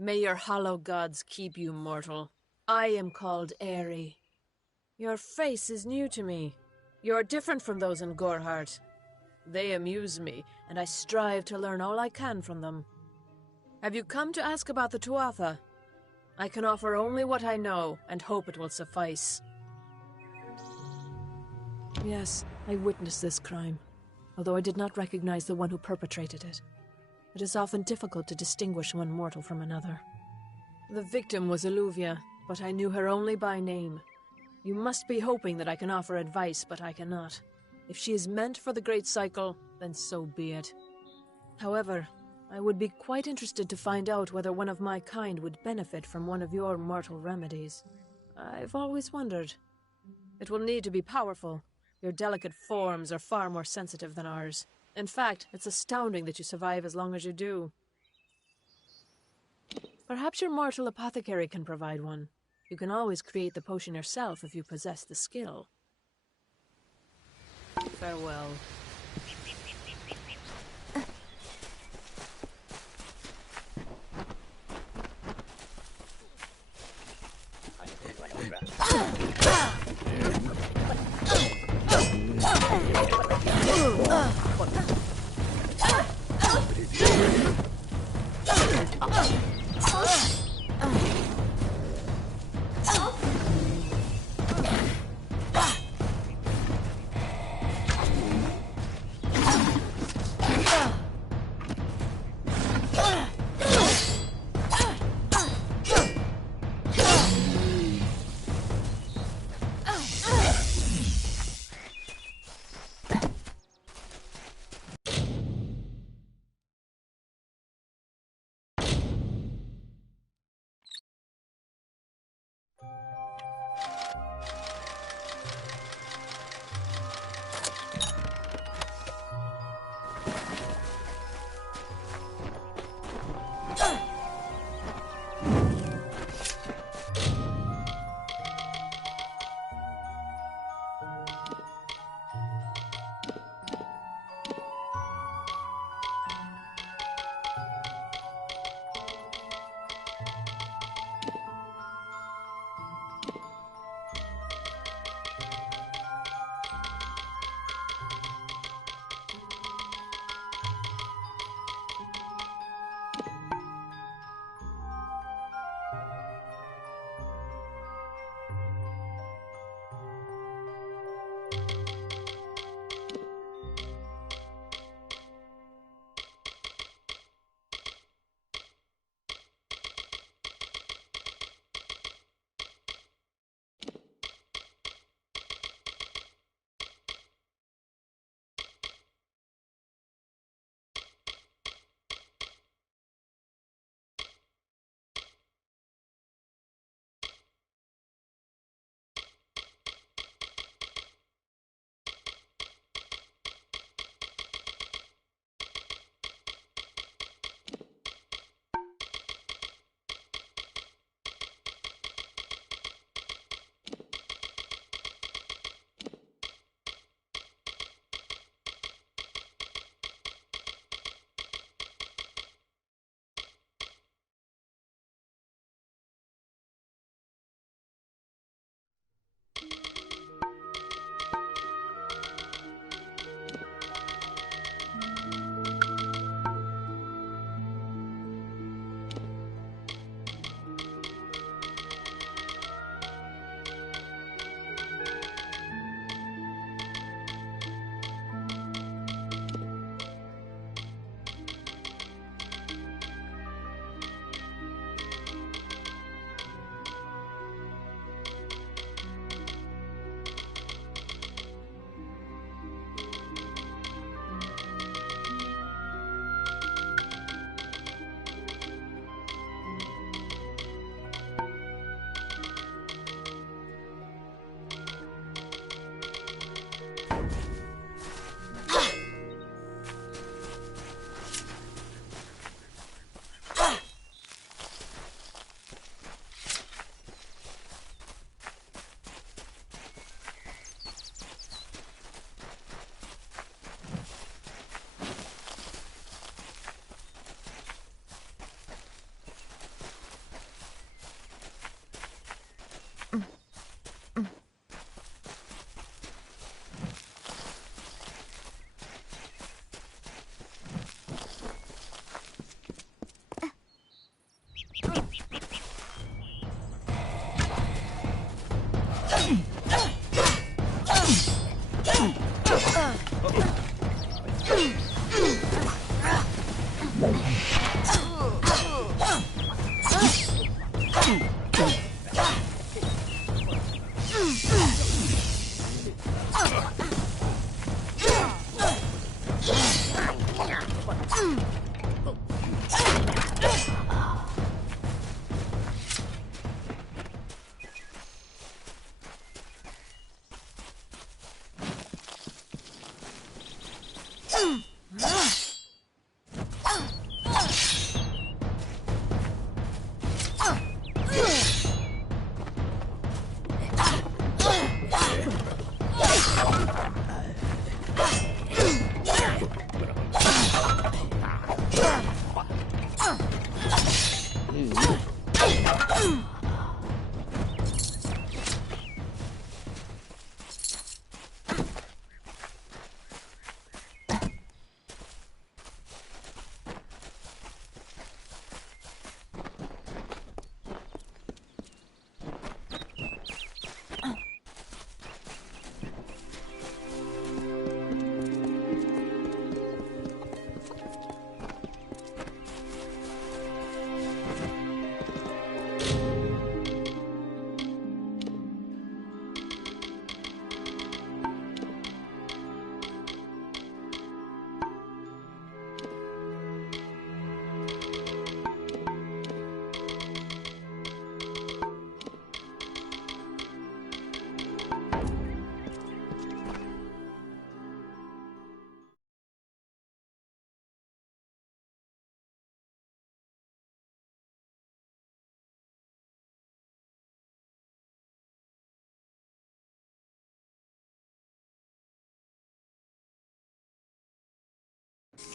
May your hollow gods keep you mortal. I am called Aerie. Your face is new to me. You're different from those in Gorhart. They amuse me, and I strive to learn all I can from them. Have you come to ask about the Tuatha? I can offer only what I know, and hope it will suffice. Yes, I witnessed this crime, although I did not recognize the one who perpetrated it. It is often difficult to distinguish one mortal from another. The victim was Illuvia, but I knew her only by name. You must be hoping that I can offer advice, but I cannot. If she is meant for the Great Cycle, then so be it. However, I would be quite interested to find out whether one of my kind would benefit from one of your mortal remedies. I've always wondered. It will need to be powerful. Your delicate forms are far more sensitive than ours. In fact, it's astounding that you survive as long as you do. Perhaps your mortal apothecary can provide one. You can always create the potion yourself if you possess the skill. Farewell.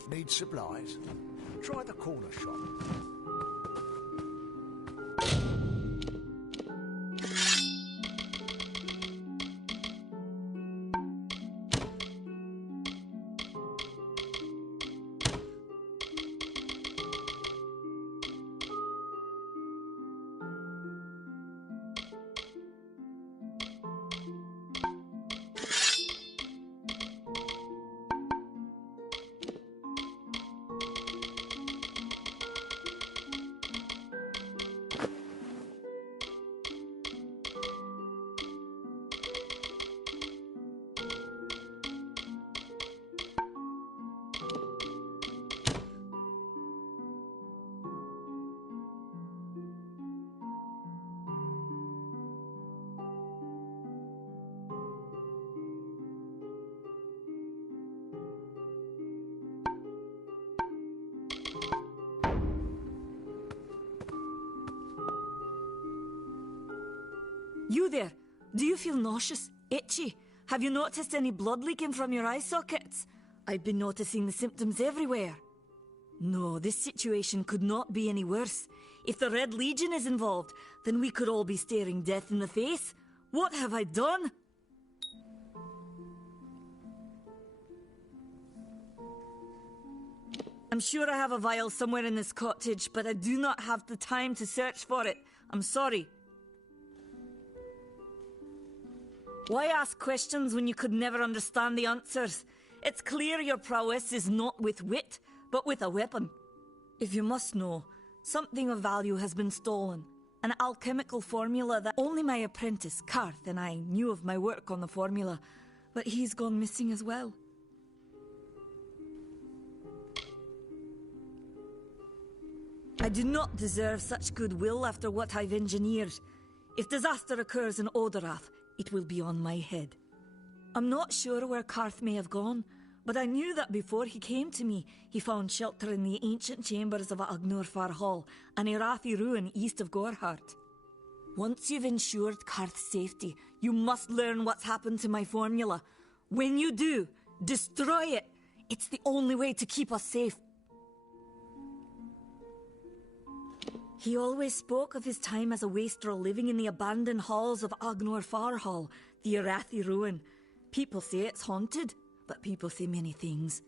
Need supplies? Try the corner shop. You there? Do you feel nauseous? Itchy? Have you noticed any blood leaking from your eye sockets? I've been noticing the symptoms everywhere. No, this situation could not be any worse. If the Red Legion is involved, then we could all be staring death in the face. What have I done? I'm sure I have a vial somewhere in this cottage, but I do not have the time to search for it. I'm sorry. Why ask questions when you could never understand the answers? It's clear your prowess is not with wit, but with a weapon. If you must know, something of value has been stolen. An alchemical formula that only my apprentice, Karth, and I knew of my work on the formula, but he's gone missing as well. I do not deserve such goodwill after what I've engineered. If disaster occurs in Odorath, it will be on my head. I'm not sure where Karth may have gone, but I knew that before he came to me, he found shelter in the ancient chambers of Agnor Hall, an Irathi ruin east of Gorhart. Once you've ensured Karth's safety, you must learn what's happened to my formula. When you do, destroy it. It's the only way to keep us safe. He always spoke of his time as a wastrel living in the abandoned halls of Agnor Hall, the Irathi ruin. People say it's haunted, but people say many things.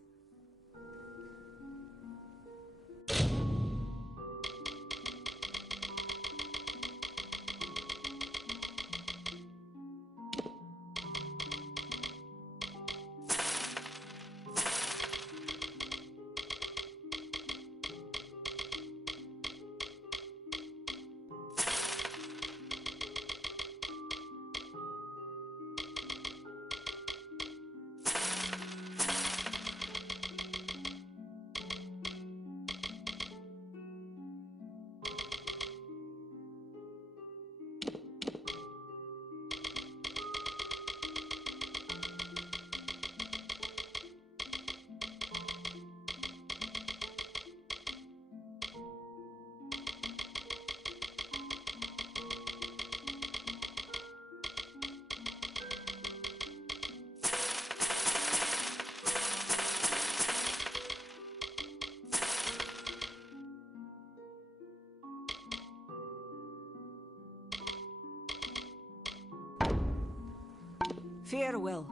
Farewell.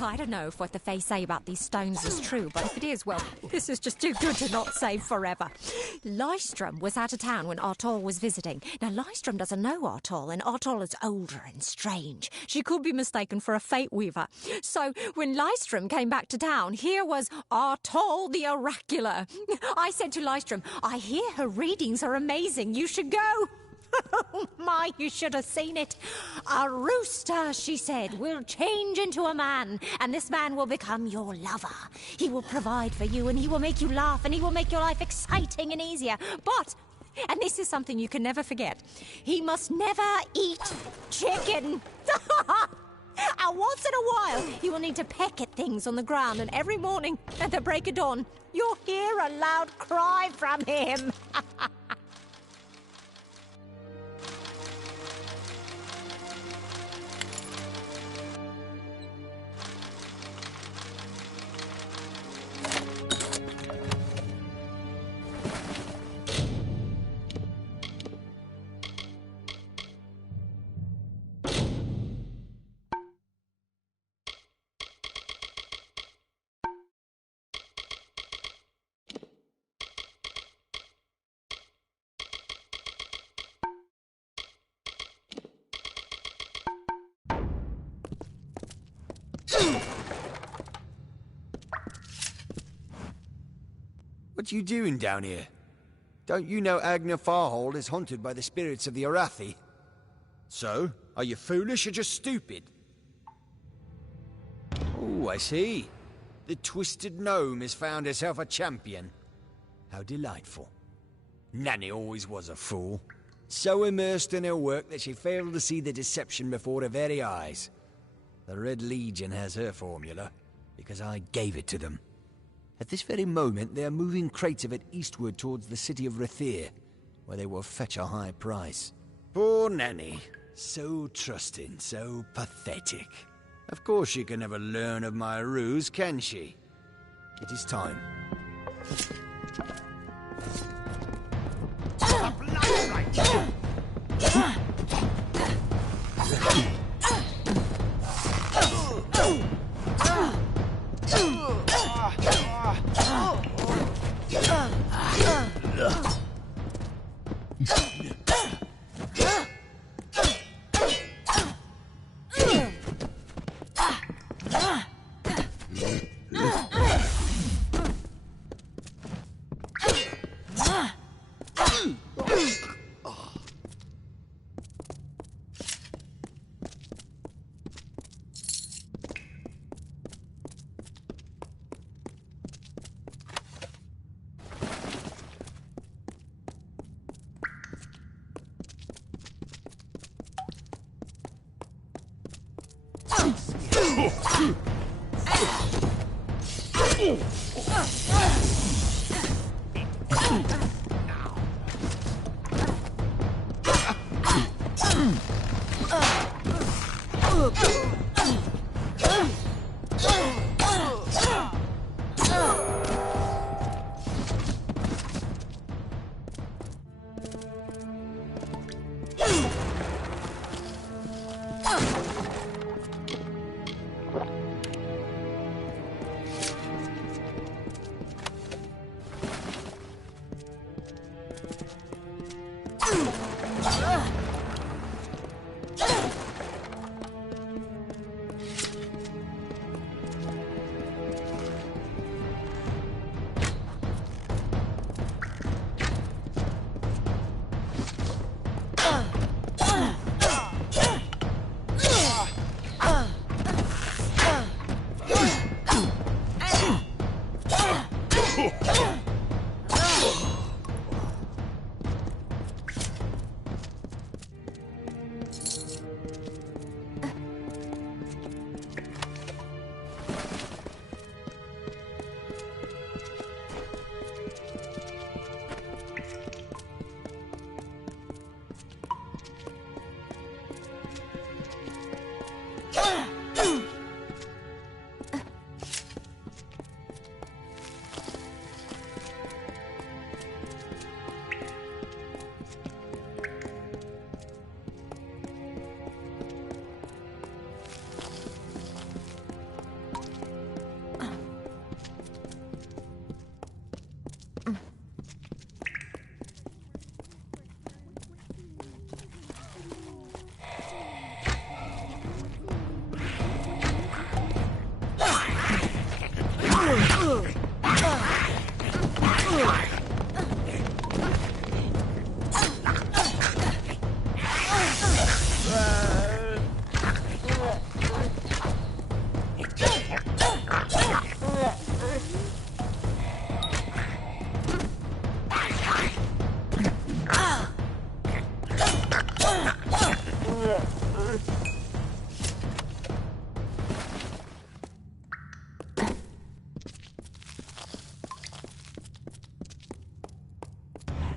I don't know if what the Fae say about these stones is true, but if it is, well, this is just too good to not save forever. Lystrom was out of town when Artol was visiting. Now, Lystrom doesn't know Artol, and Artol is older and strange. She could be mistaken for a Fate Weaver. So, when Lystrom came back to town, here was Artol the Oracular. I said to Lystrom, I hear her readings are amazing. You should go. Oh my, you should have seen it. A rooster, she said, will change into a man, and this man will become your lover. He will provide for you, and he will make you laugh, and he will make your life exciting and easier. But, and this is something you can never forget, he must never eat chicken. And once in a while, he will need to peck at things on the ground, and every morning at the break of dawn, you'll hear a loud cry from him. What you doing down here? Don't you know Agna Farhold is haunted by the spirits of the Arathi? So, are you foolish or just stupid? Oh, I see. The Twisted Gnome has found herself a champion. How delightful. Nanny always was a fool. so immersed in her work that she failed to see the deception before her very eyes. The Red Legion has her formula, because I gave it to them. At this very moment, they are moving crates of it eastward towards the city of Rathir, where they will fetch a high price. Poor Nanny. So trusting, so pathetic. Of course she can never learn of my ruse, can she? It is time.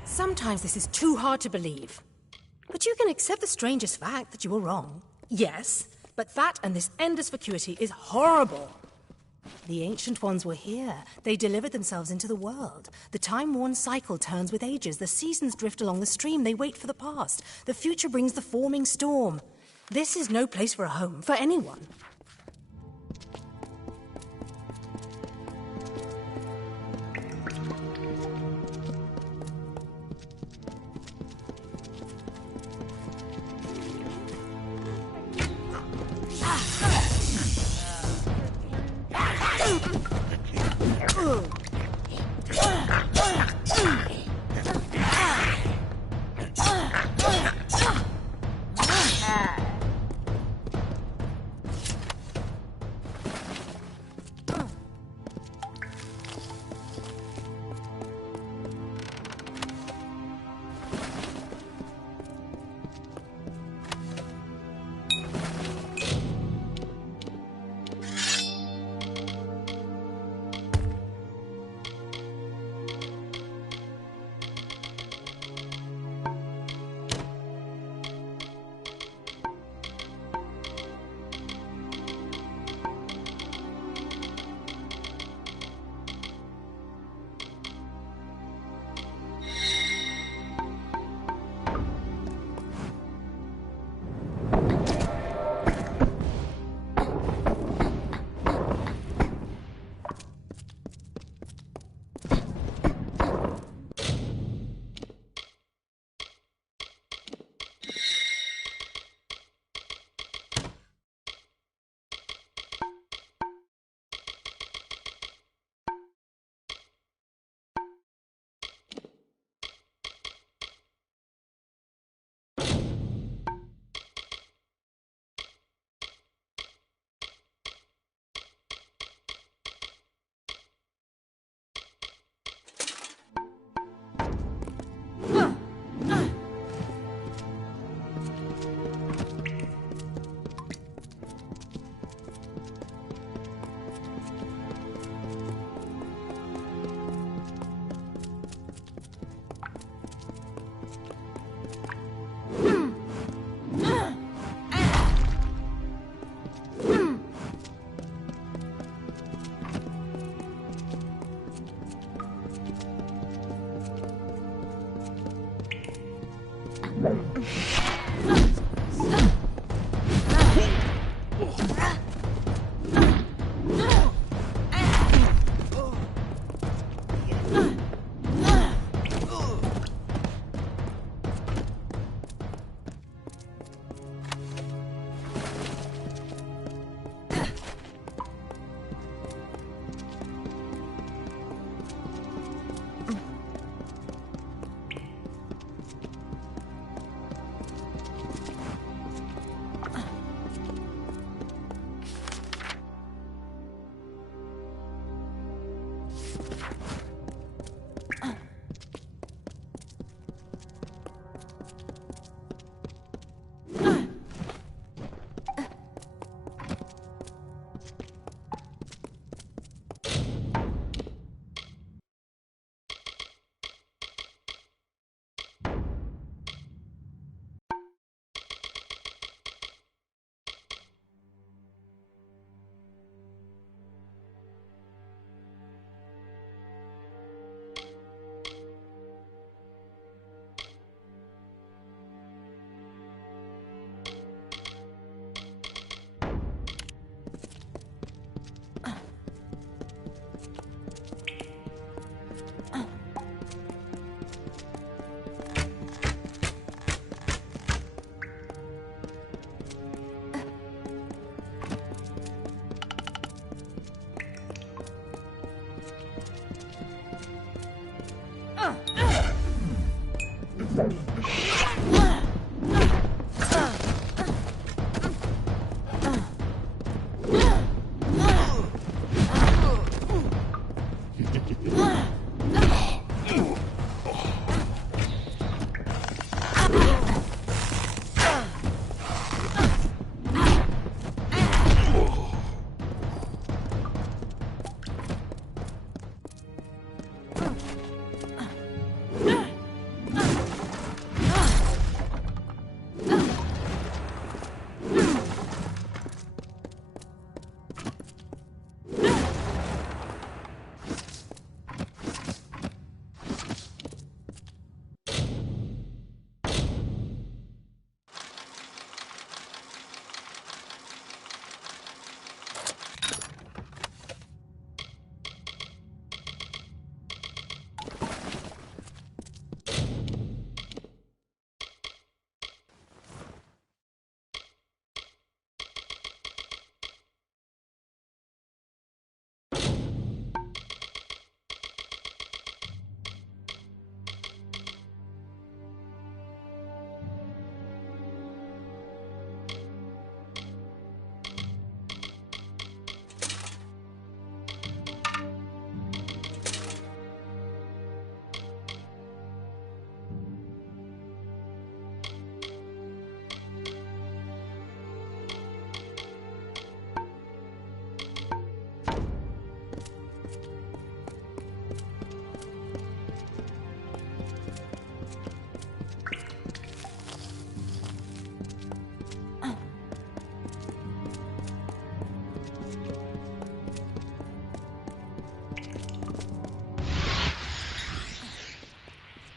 Sometimes this is too hard to believe. But you can accept the strangest fact that you were wrong. Yes, but that and this endless vacuity is horrible. The Ancient Ones were here. They delivered themselves into the world. The time-worn cycle turns with ages. The seasons drift along the stream. They wait for the past. The future brings the forming storm. This is no place for a home, for anyone.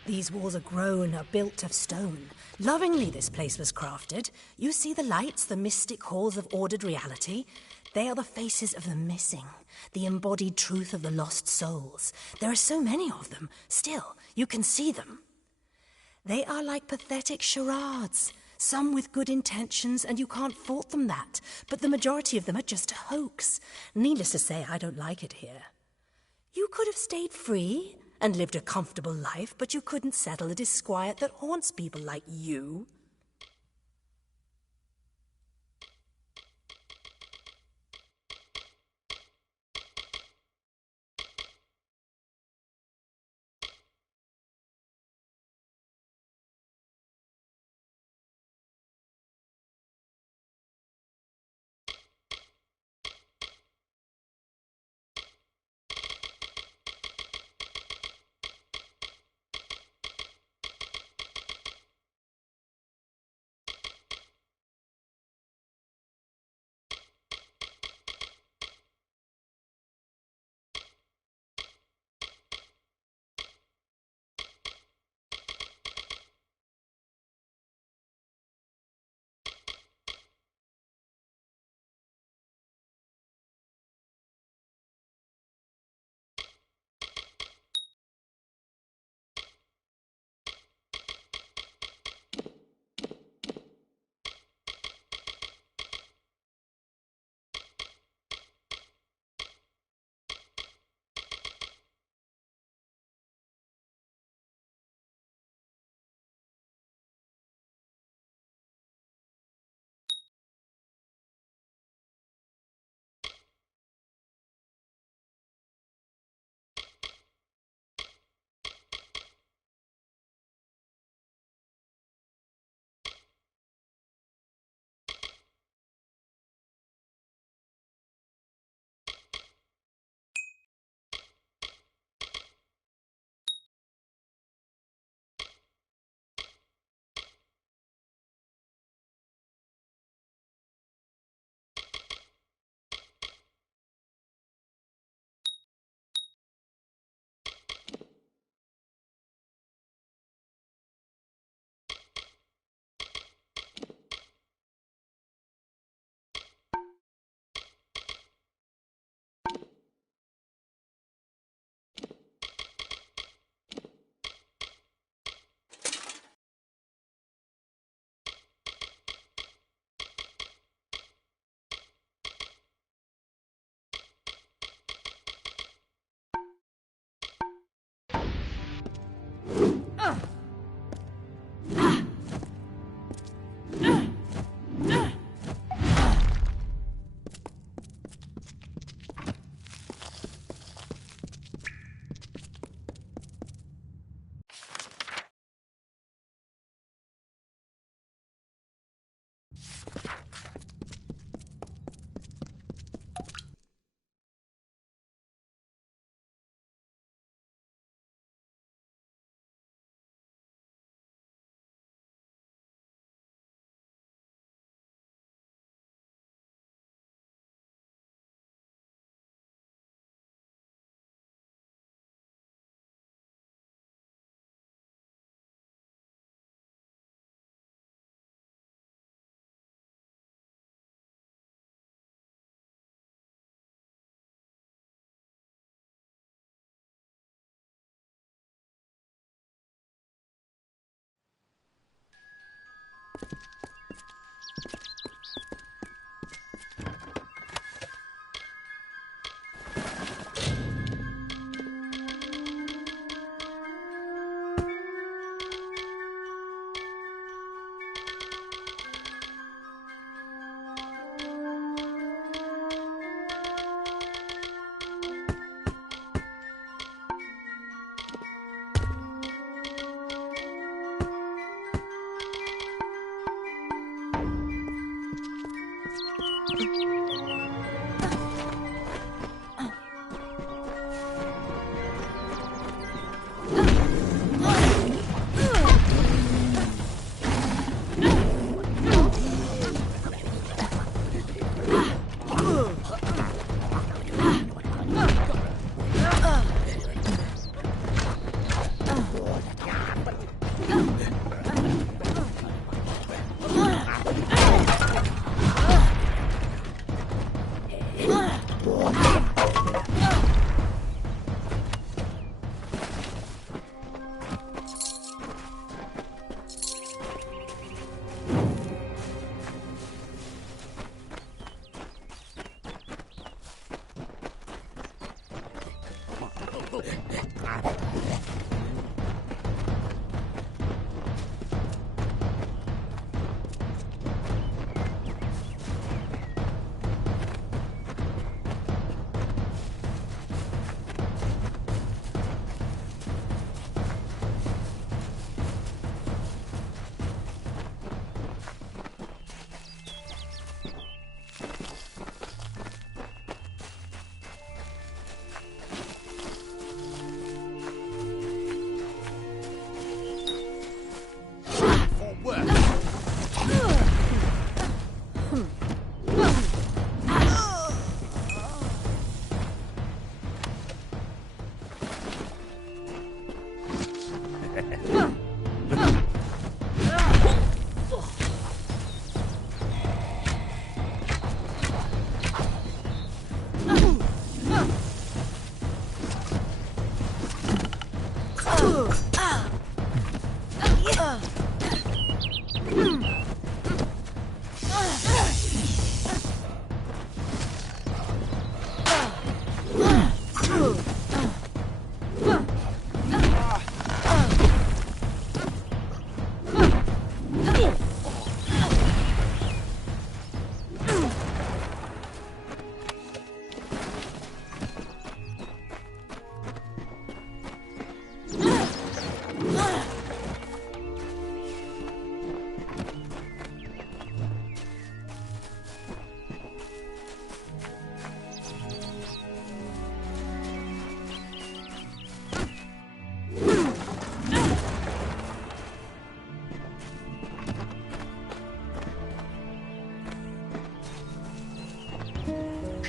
These walls are grown, are built of stone. Lovingly this place was crafted. You see the lights, the mystic halls of ordered reality? They are the faces of the missing, the embodied truth of the lost souls. There are so many of them. Still, you can see them. They are like pathetic charades, some with good intentions, and you can't fault them that. But the majority of them are just a hoax. Needless to say, I don't like it here. You could have stayed free and lived a comfortable life, but you couldn't settle the disquiet that haunts people like you.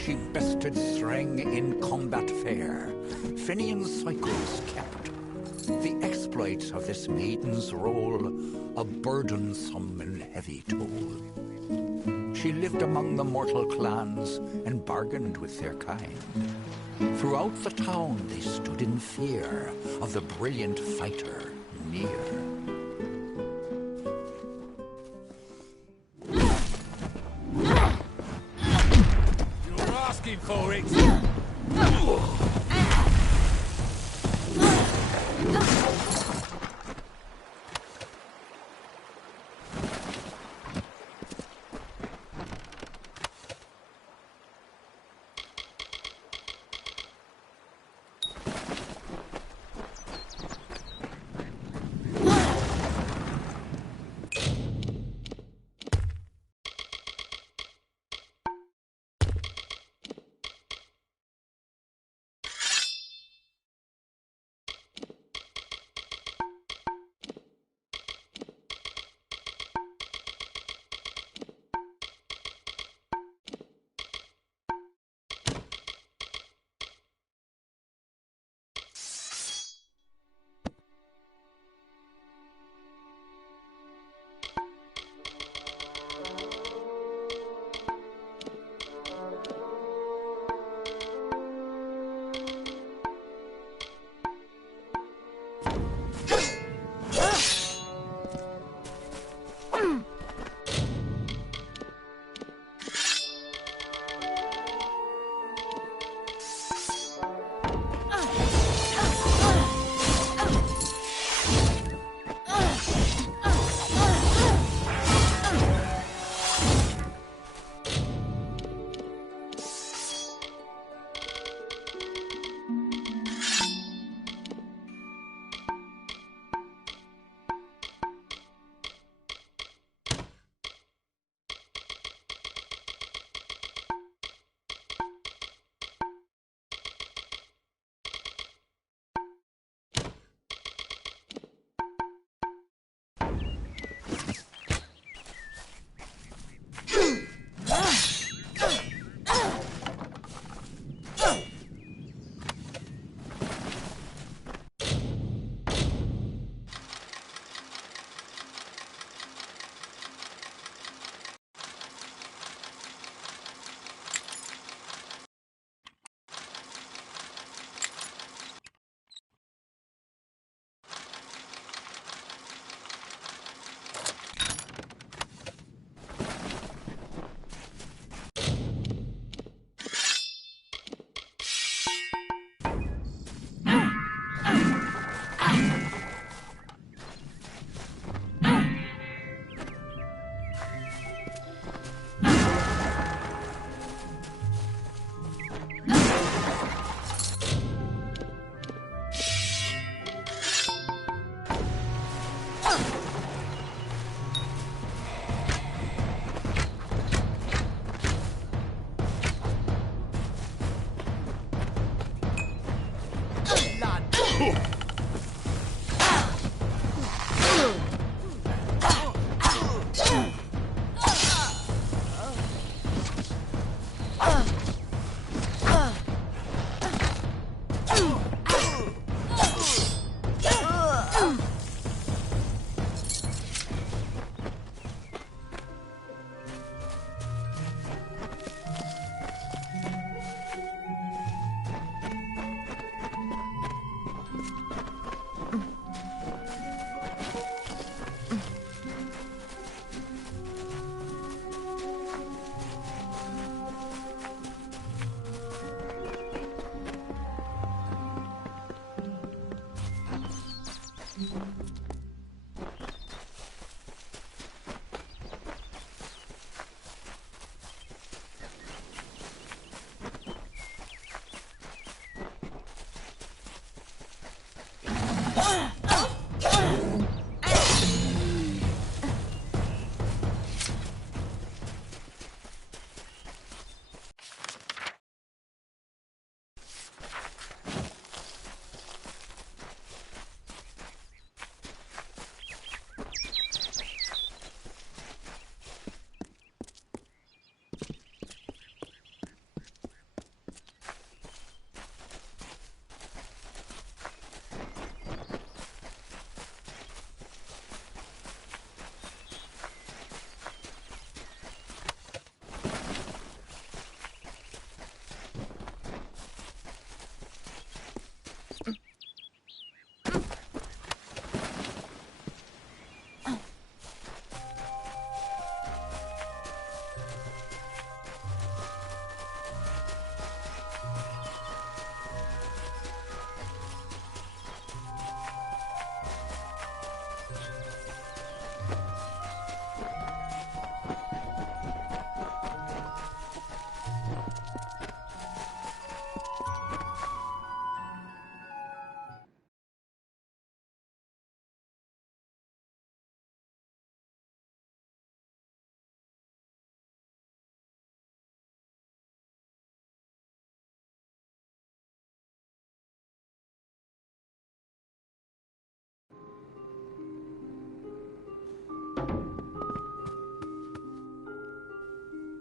She bested Threng in combat fair. Finian's cycles kept. The exploits of this maiden's role, a burdensome and heavy toll. She lived among the mortal clans and bargained with their kind. Throughout the town they stood in fear of the brilliant fighter near. You're asking for it!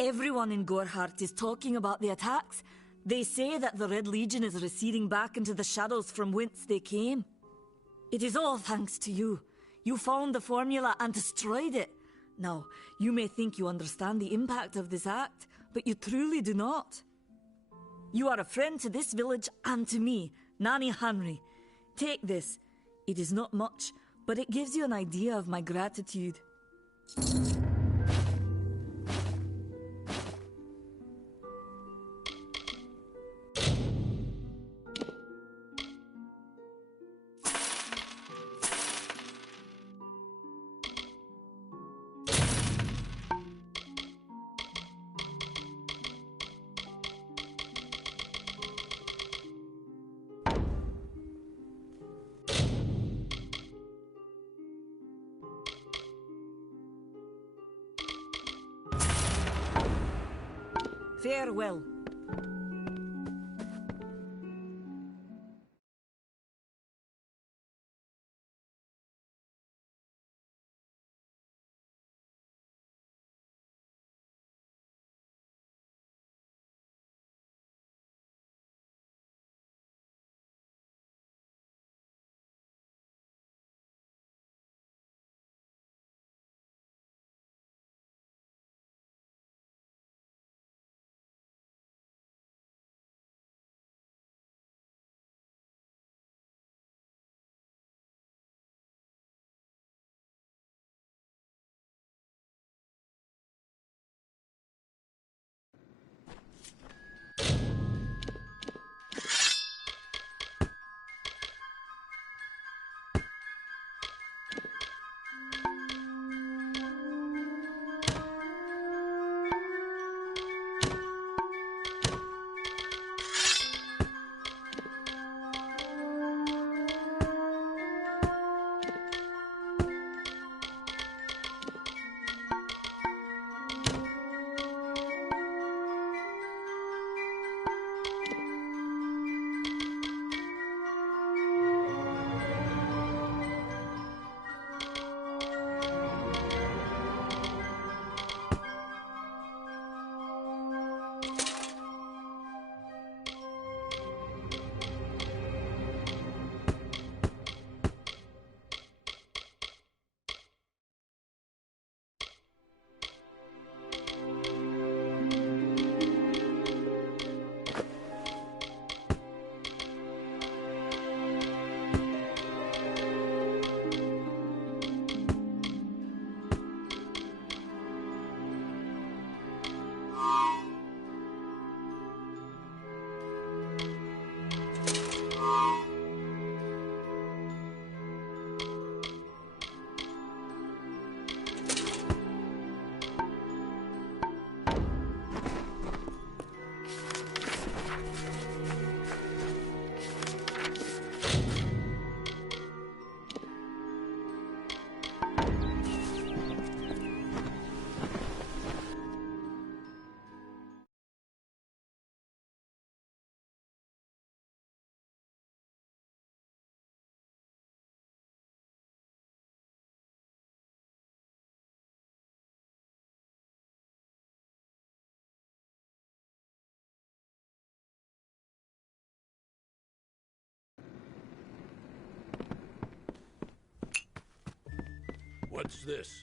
Everyone in Gorhart is talking about the attacks. They say that the Red Legion is receding back into the shadows from whence they came. It is all thanks to you. You found the formula and destroyed it. Now, you may think you understand the impact of this act, but you truly do not. You are a friend to this village and to me, Nanny Henry. Take this. It is not much, but it gives you an idea of my gratitude. Farewell. What's this?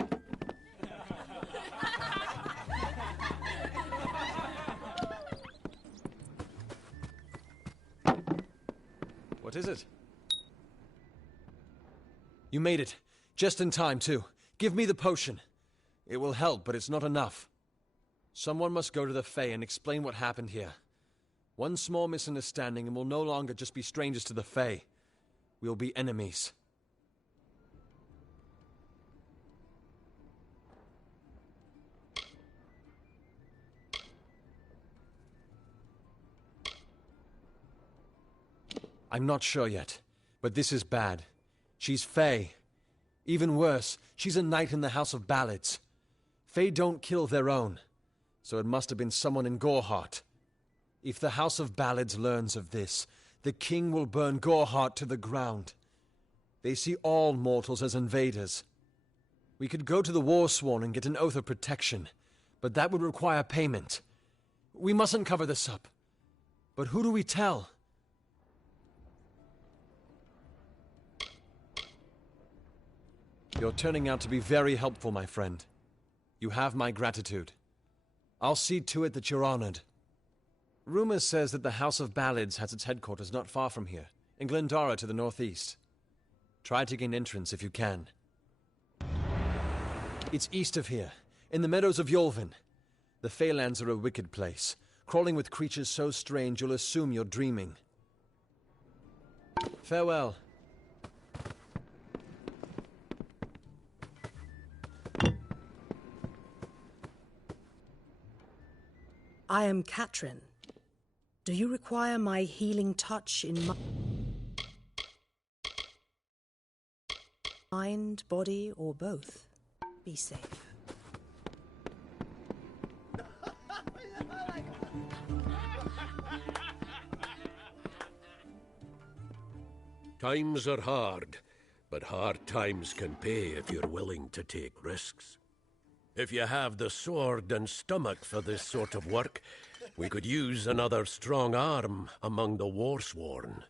What is it? You made it. Just in time, too. Give me the potion. It will help, but it's not enough. Someone must go to the Fae and explain what happened here. One small misunderstanding and we'll no longer just be strangers to the Fae. We'll be enemies. I'm not sure yet, but this is bad. She's Fae. Even worse, she's a knight in the House of Ballads. Fae don't kill their own, so it must have been someone in Goreheart. If the House of Ballads learns of this, the king will burn Goreheart to the ground. They see all mortals as invaders. We could go to the Warsworn and get an oath of protection, but that would require payment. We mustn't cover this up. But who do we tell? You're turning out to be very helpful, my friend. You have my gratitude. I'll see to it that you're honored. Rumor says that the House of Ballads has its headquarters not far from here, in Glendara to the northeast. Try to gain entrance if you can. It's east of here, in the meadows of Yolvin. The Feylands are a wicked place, crawling with creatures so strange you'll assume you're dreaming. Farewell. I am Katrin. Do you require my healing touch in mind, body, or both? Be safe. Times are hard, but hard times can pay if you're willing to take risks. If you have the sword and stomach for this sort of work, we could use another strong arm among the Warsworn.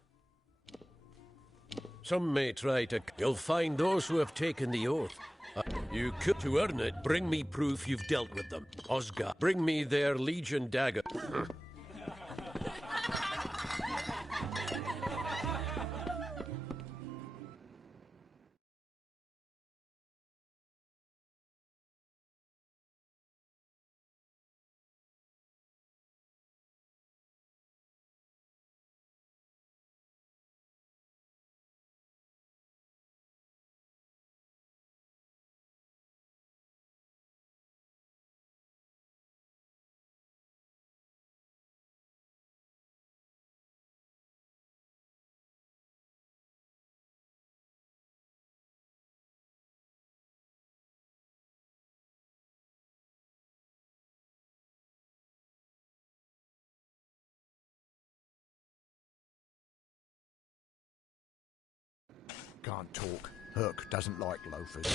Some may try to... You'll find those who have taken the oath. You could, to earn it, bring me proof you've dealt with them. Osgard, bring me their Legion dagger. Can't talk. Herc doesn't like loafers.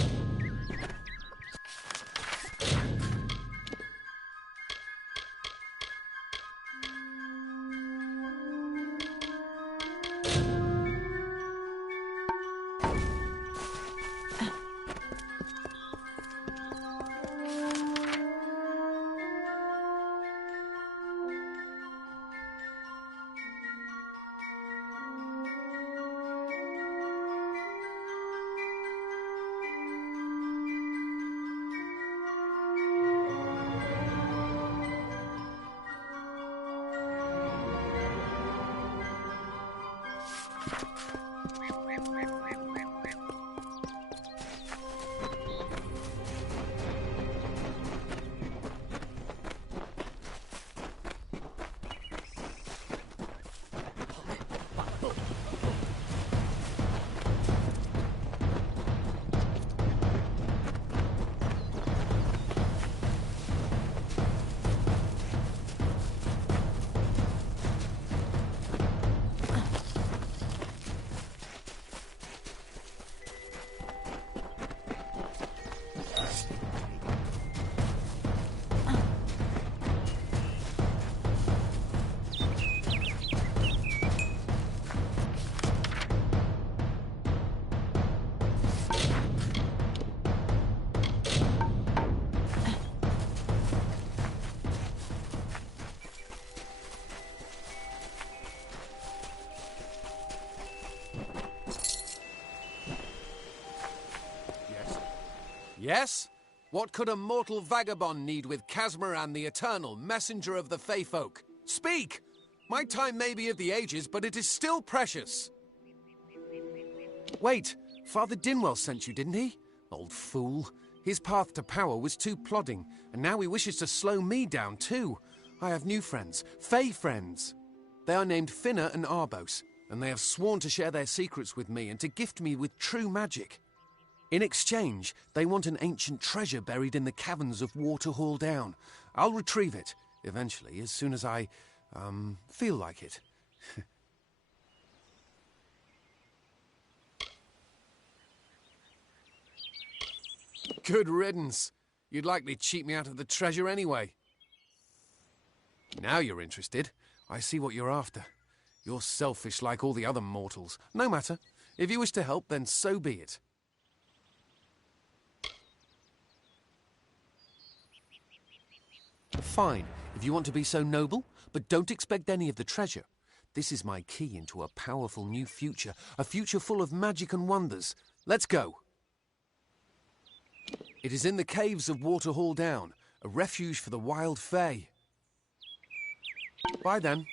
Yes? What could a mortal vagabond need with Casmer and the Eternal, messenger of the Fey folk? Speak! My time may be of the ages, but it is still precious. Wait, Father Dinwell sent you, didn't he? Old fool. His path to power was too plodding, and now he wishes to slow me down too. I have new friends, Fey friends. They are named Finna and Arbos, and they have sworn to share their secrets with me and to gift me with true magic. In exchange, they want an ancient treasure buried in the caverns of Waterhall Down. I'll retrieve it, eventually, as soon as I, feel like it. Good riddance. You'd likely cheat me out of the treasure anyway. Now you're interested. I see what you're after. You're selfish like all the other mortals. No matter. If you wish to help, then so be it. Fine, if you want to be so noble, but don't expect any of the treasure. This is my key into a powerful new future, a future full of magic and wonders. Let's go. It is in the caves of Waterhall Down, a refuge for the wild Fey. Bye then.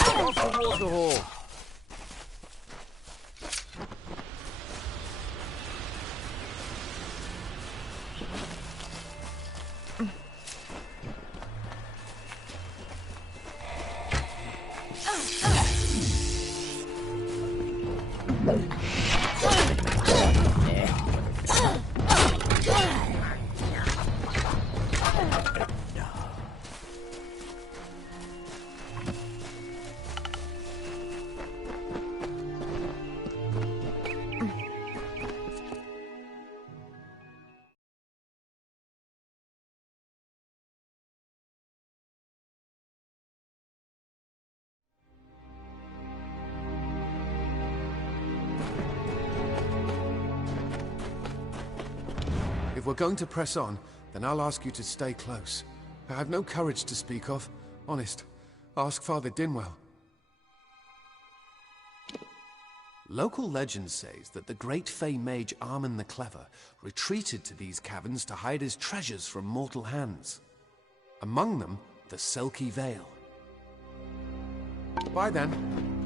Off the Waterhall. If we're going to press on, then I'll ask you to stay close. I have no courage to speak of. Honest. Ask Father Dinwell. Local legend says that the great Fey mage Armen the Clever retreated to these caverns to hide his treasures from mortal hands. Among them, the Selkie Vale. Bye then.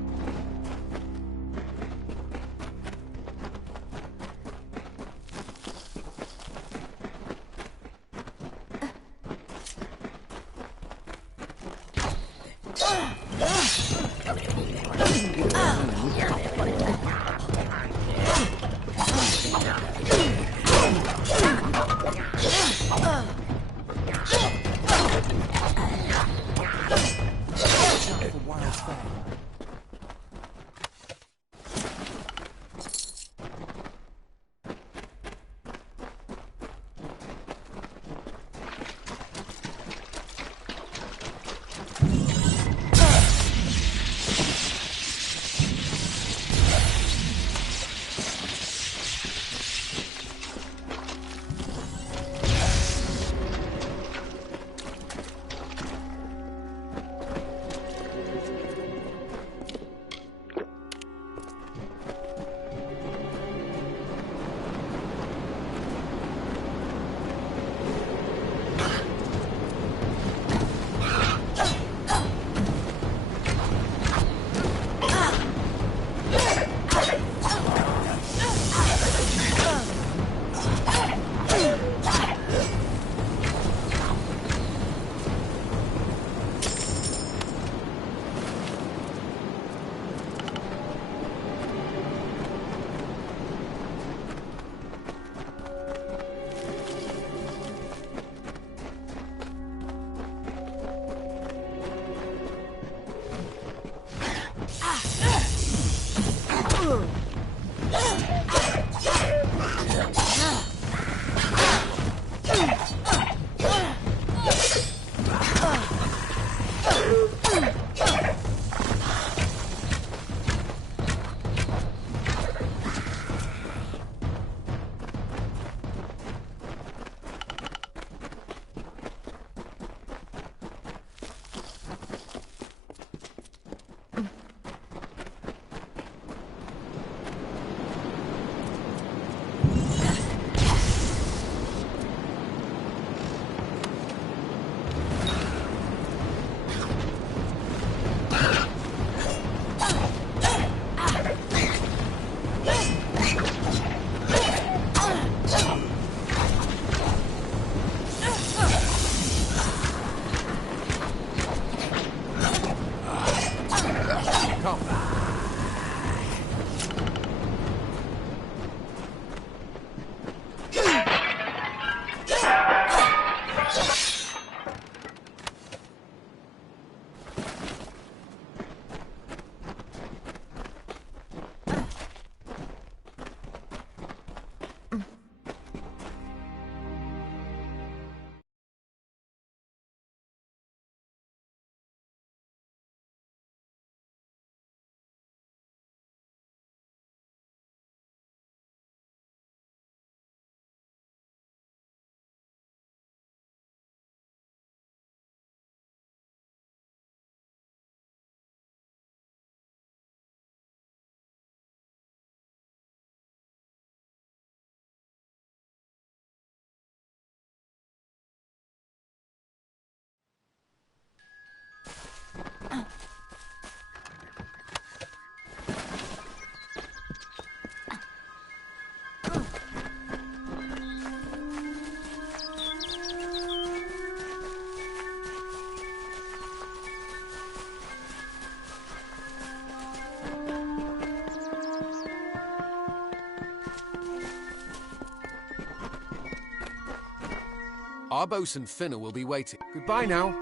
Our bosun Finner will be waiting. Goodbye now.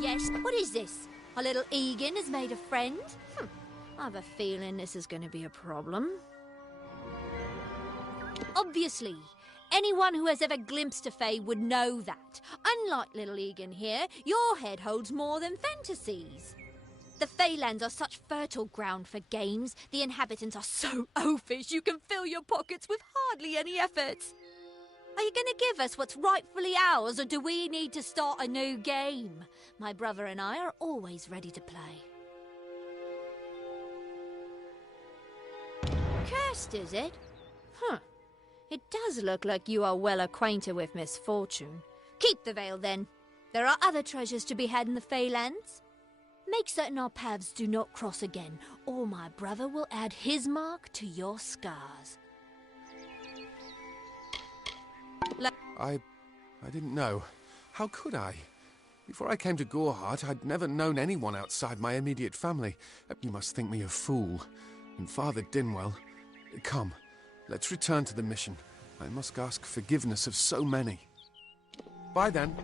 Yes, what is this? Our little Egan has made a friend? I have a feeling this is going to be a problem. Obviously, anyone who has ever glimpsed a fae would know that. Unlike little Egan here, your head holds more than fantasies. The Feylands are such fertile ground for games. The inhabitants are so oafish you can fill your pockets with hardly any effort. Are you going to give us what's rightfully ours, or do we need to start a new game? My brother and I are always ready to play. Cursed, is it? It does look like you are well acquainted with misfortune. Keep the veil, then. There are other treasures to be had in the Feylands. Make certain our paths do not cross again, or my brother will add his mark to your scars. I didn't know. How could I? Before I came to Gorhart, I'd never known anyone outside my immediate family. You must think me a fool. And Father Dinwell... Come, let's return to the mission. I must ask forgiveness of so many. Bye then.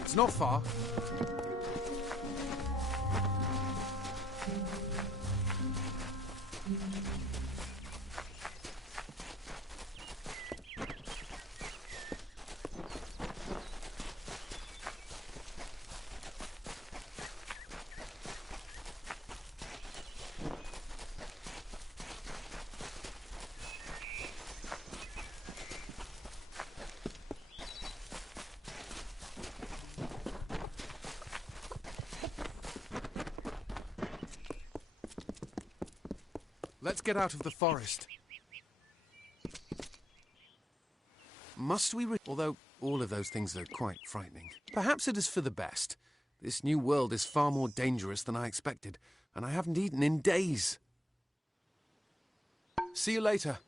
It's not far. Let's get out of the forest. Must we although all of those things are quite frightening. Perhaps it is for the best. This new world is far more dangerous than I expected, and I haven't eaten in days. See you later.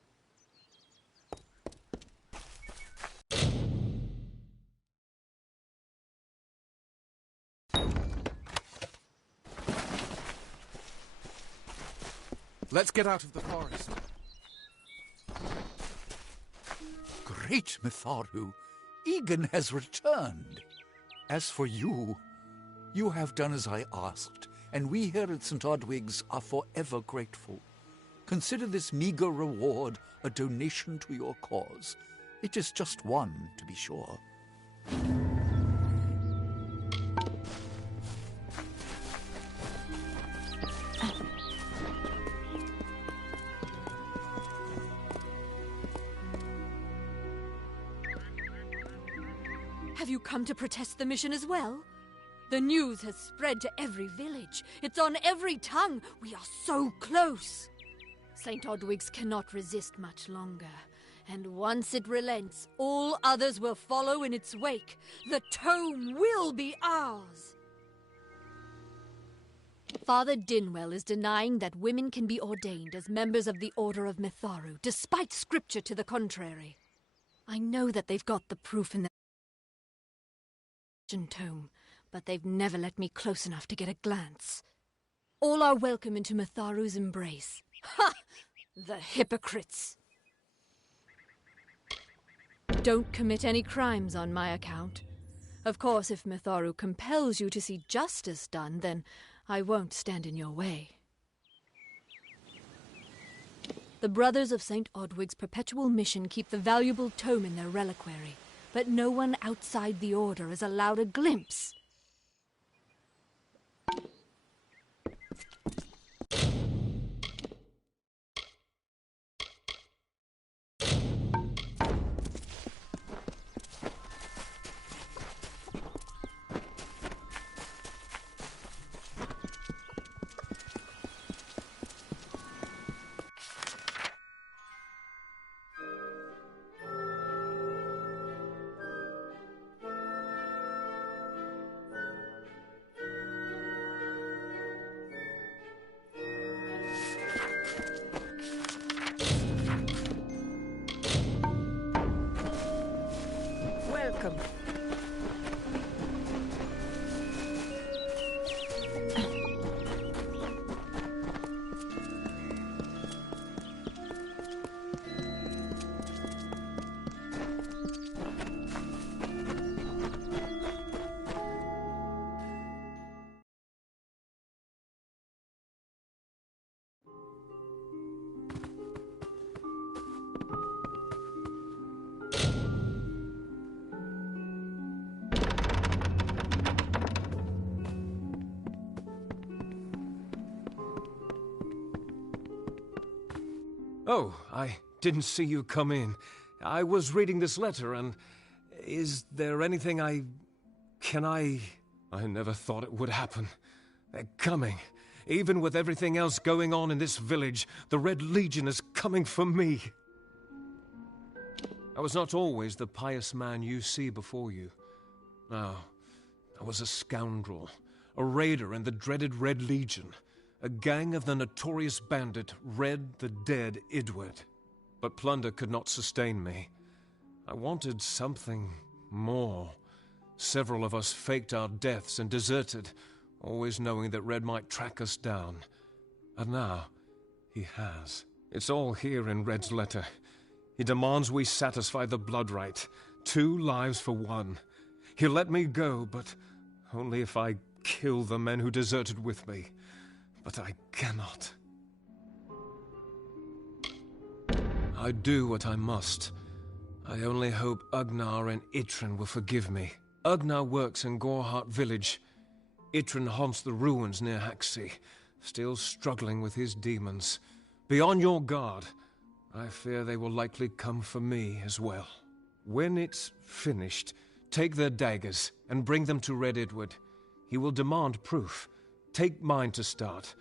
Let's get out of the forest. Great Mitharu, Egan has returned. As for you, you have done as I asked, and we here at St. Odwig's are forever grateful. Consider this meager reward a donation to your cause. It is just one, to be sure. Have you come to protest the mission as well? The news has spread to every village. It's on every tongue. We are so close. St. Odwig's cannot resist much longer. And once it relents, all others will follow in its wake. The tome will be ours. Father Dinwell is denying that women can be ordained as members of the Order of Mitharu, despite scripture to the contrary. I know that they've got the proof in the tome, but they've never let me close enough to get a glance. All are welcome into Mitharu's embrace. Ha! The hypocrites! Don't commit any crimes on my account. Of course, if Mitharu compels you to see justice done, then I won't stand in your way. The Brothers of St. Odwig's perpetual mission keep the valuable tome in their reliquary, but no one outside the Order is allowed a glimpse. Welcome. Oh, I didn't see you come in. I was reading this letter, and is there anything I never thought it would happen. They're coming. Even with everything else going on in this village, the Red Legion is coming for me. I was not always the pious man you see before you. No, I was a scoundrel, a raider in the dreaded Red Legion. A gang of the notorious bandit, Red the Dead Idward. But plunder could not sustain me. I wanted something more. Several of us faked our deaths and deserted, always knowing that Red might track us down. And now, he has. It's all here in Red's letter. He demands we satisfy the blood rite. 2 lives for 1. He'll let me go, but only if I kill the men who deserted with me. But I cannot. I do what I must. I only hope Ugnar and Itrin will forgive me. Ugnar works in Gorhart village. Itrin haunts the ruins near Haxi, still struggling with his demons. Be on your guard. I fear they will likely come for me as well. When it's finished, take their daggers and bring them to Red Idward. He will demand proof. Take mine to start.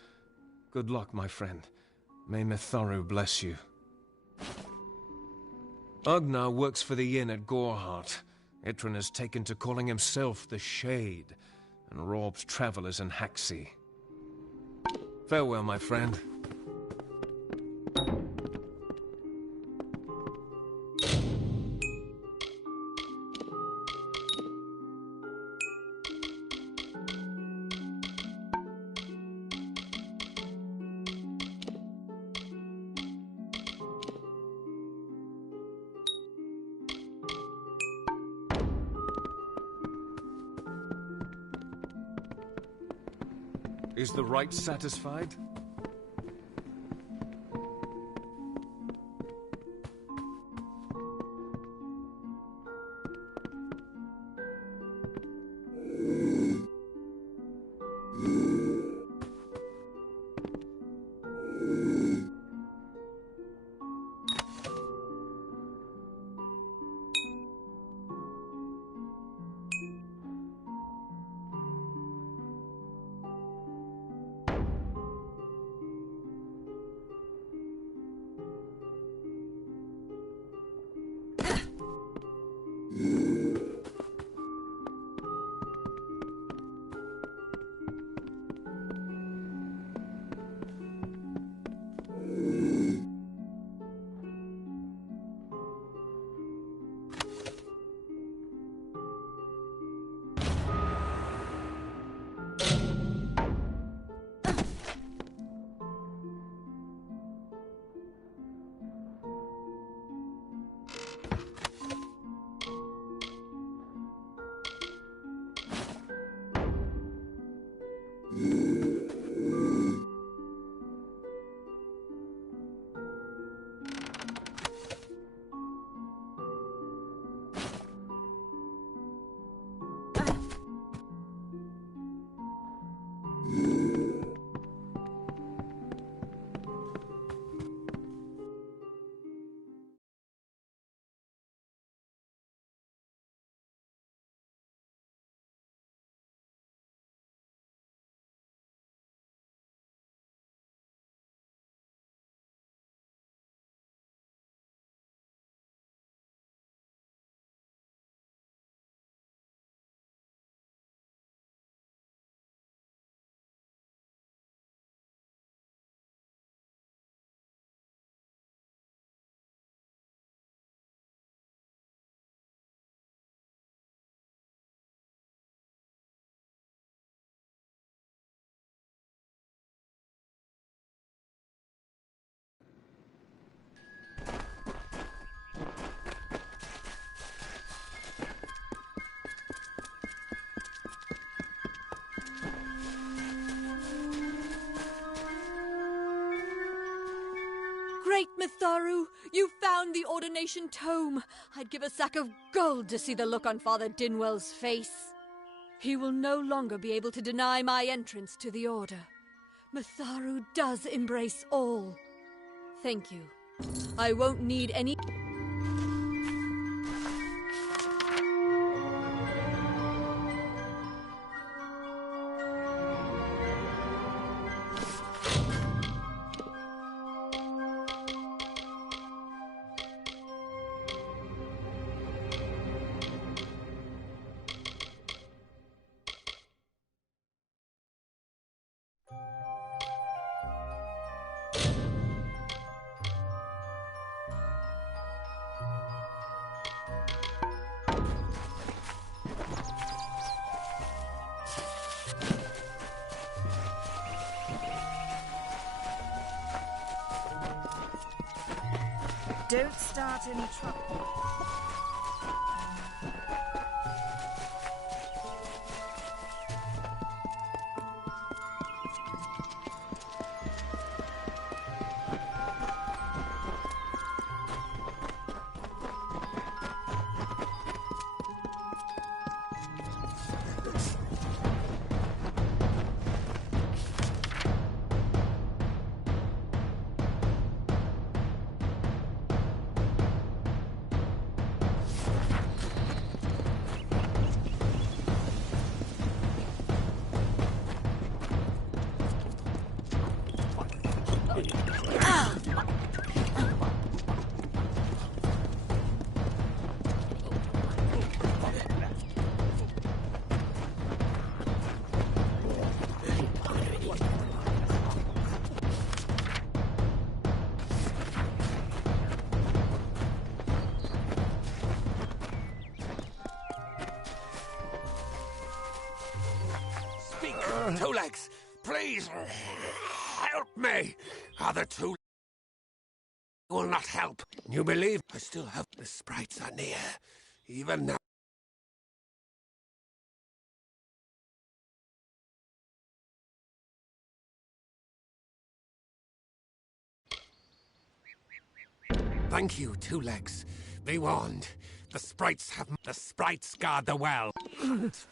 Good luck, my friend. May Mitharu bless you. Ugnar works for the inn at Gorhart. Itrin has taken to calling himself the Shade, and robs travelers in Haxi. Farewell, my friend. Is the rite satisfied? the ordination tome. I'd give a sack of gold to see the look on Father Dinwell's face. He will no longer be able to deny my entrance to the Order. Matharu does embrace all. Thank you. I won't need any... Don't start any trouble. Two Legs, please help me. Other two will not help. You believe I still have the sprites are near, even now. Thank you, Two Legs. Be warned. The sprites guard the well.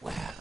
Well.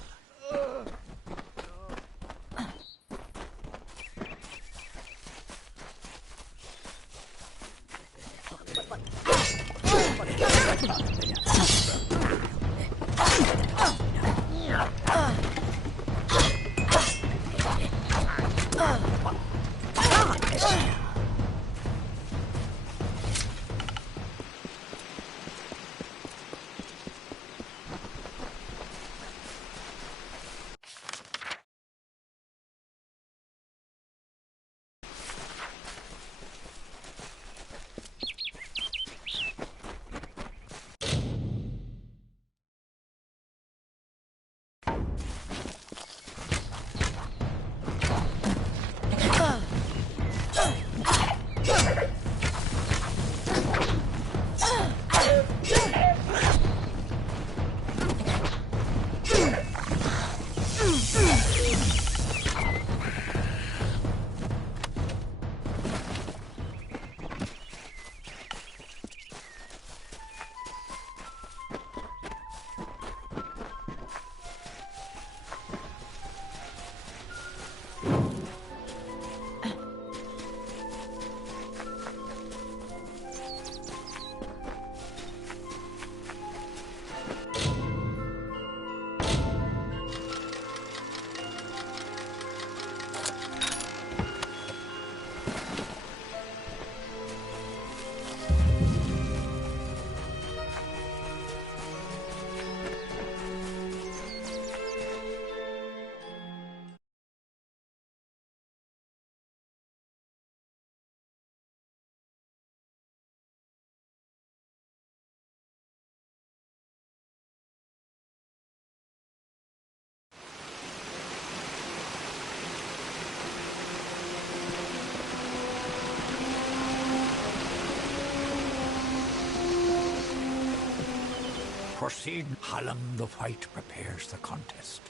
Proceed. Hallam the White prepares the contest,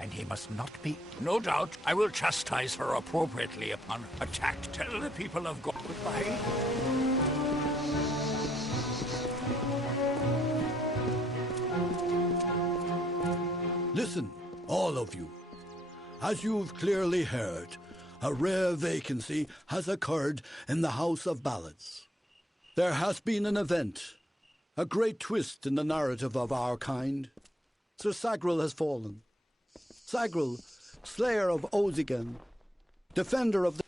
and he must not be... No doubt, I will chastise her appropriately upon attack. Tell the people of God goodbye. Listen, all of you. As you've clearly heard, a rare vacancy has occurred in the House of Ballads. There has been an event, a great twist in the narrative of our kind. Sir Sagril has fallen. Sagril, slayer of Ozigan, defender of the...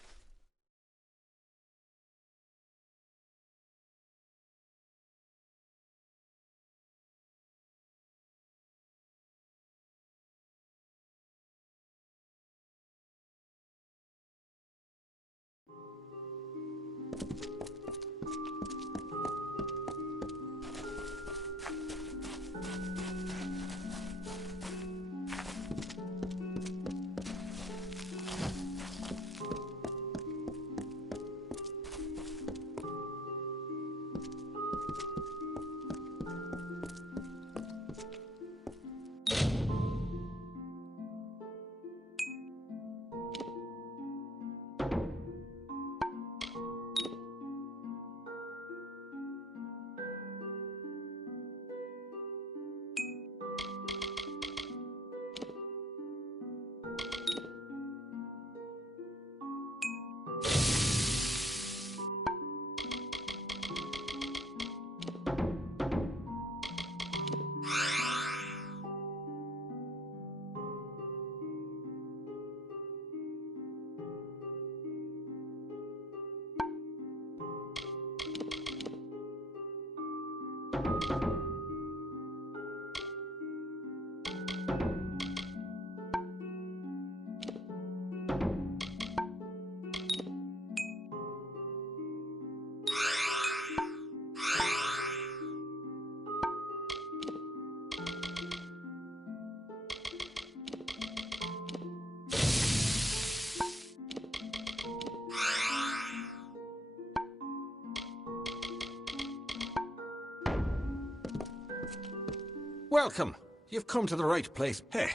Welcome. You've come to the right place. Hey,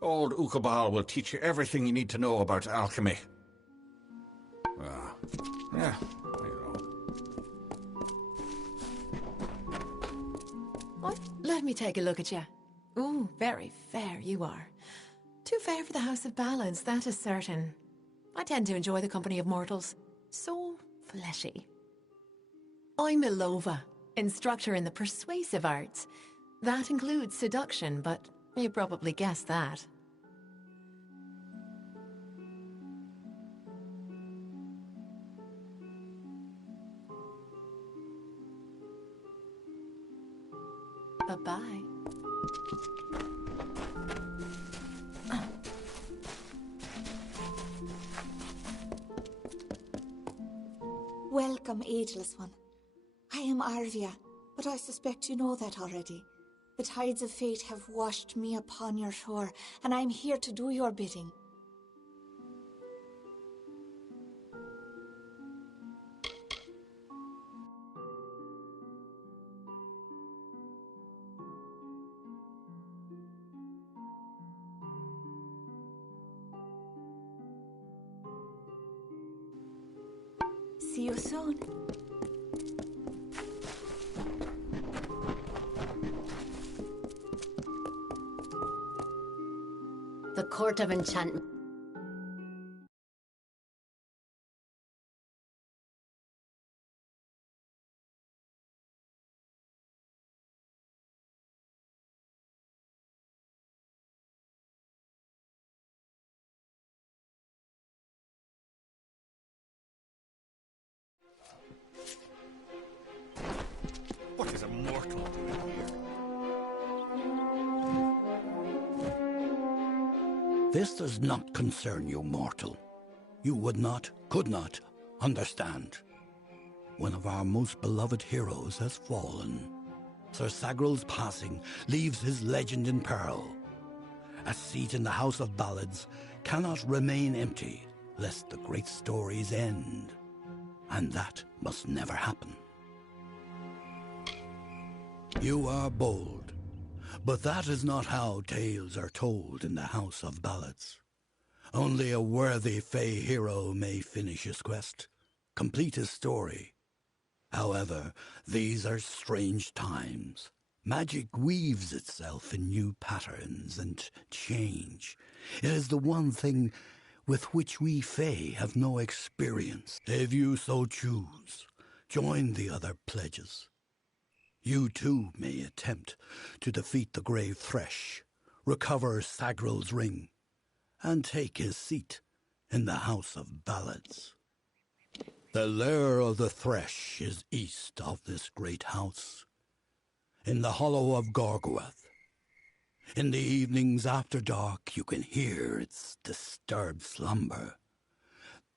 old Ukabal will teach you everything you need to know about alchemy. Yeah, Let me take a look at you. Ooh, very fair you are. Too fair for the House of Ballads, that is certain. I tend to enjoy the company of mortals. So fleshy. I'm Ilova, instructor in the persuasive arts. That includes seduction, but you probably guessed that. Bye-bye. Welcome, Ageless One. I am Arvia, but I suspect you know that already. The tides of fate have washed me upon your shore, and I am here to do your bidding. See you soon. The Court of Enchantment. What is a mortal doing here? This does not concern you, mortal. You would not, could not, understand. One of our most beloved heroes has fallen. Sir Sagril's passing leaves his legend in peril. A seat in the House of Ballads cannot remain empty, lest the great stories end. And that must never happen. You are bold, but that is not how tales are told in the House of Ballads. Only a worthy Fey hero may finish his quest, complete his story. However, these are strange times. Magic weaves itself in new patterns and change. It is the one thing with which we Fae have no experience. If you so choose, join the other pledges. You too may attempt to defeat the Grave Thresh, recover Sagral's ring, and take his seat in the House of Ballads. The lair of the Thresh is east of this great house, in the hollow of Gorgoeth. In the evenings after dark, you can hear its disturbed slumber.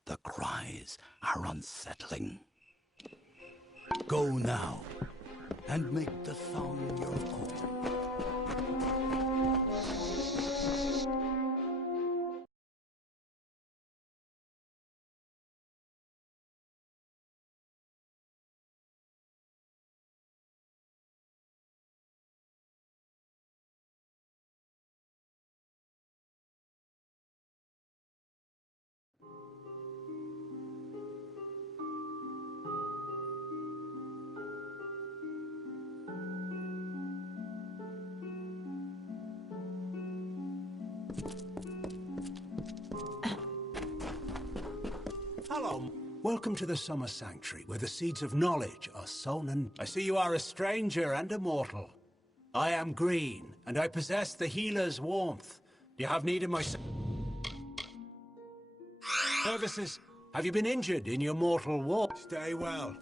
The cries are unsettling. Go now, and make the song your own. Hello. Welcome to the Summer Sanctuary, where the seeds of knowledge are sown and... I see you are a stranger and a mortal. I am Green, and I possess the healer's warmth. Do you have need of my services? Have you been injured in your mortal walk? Stay well.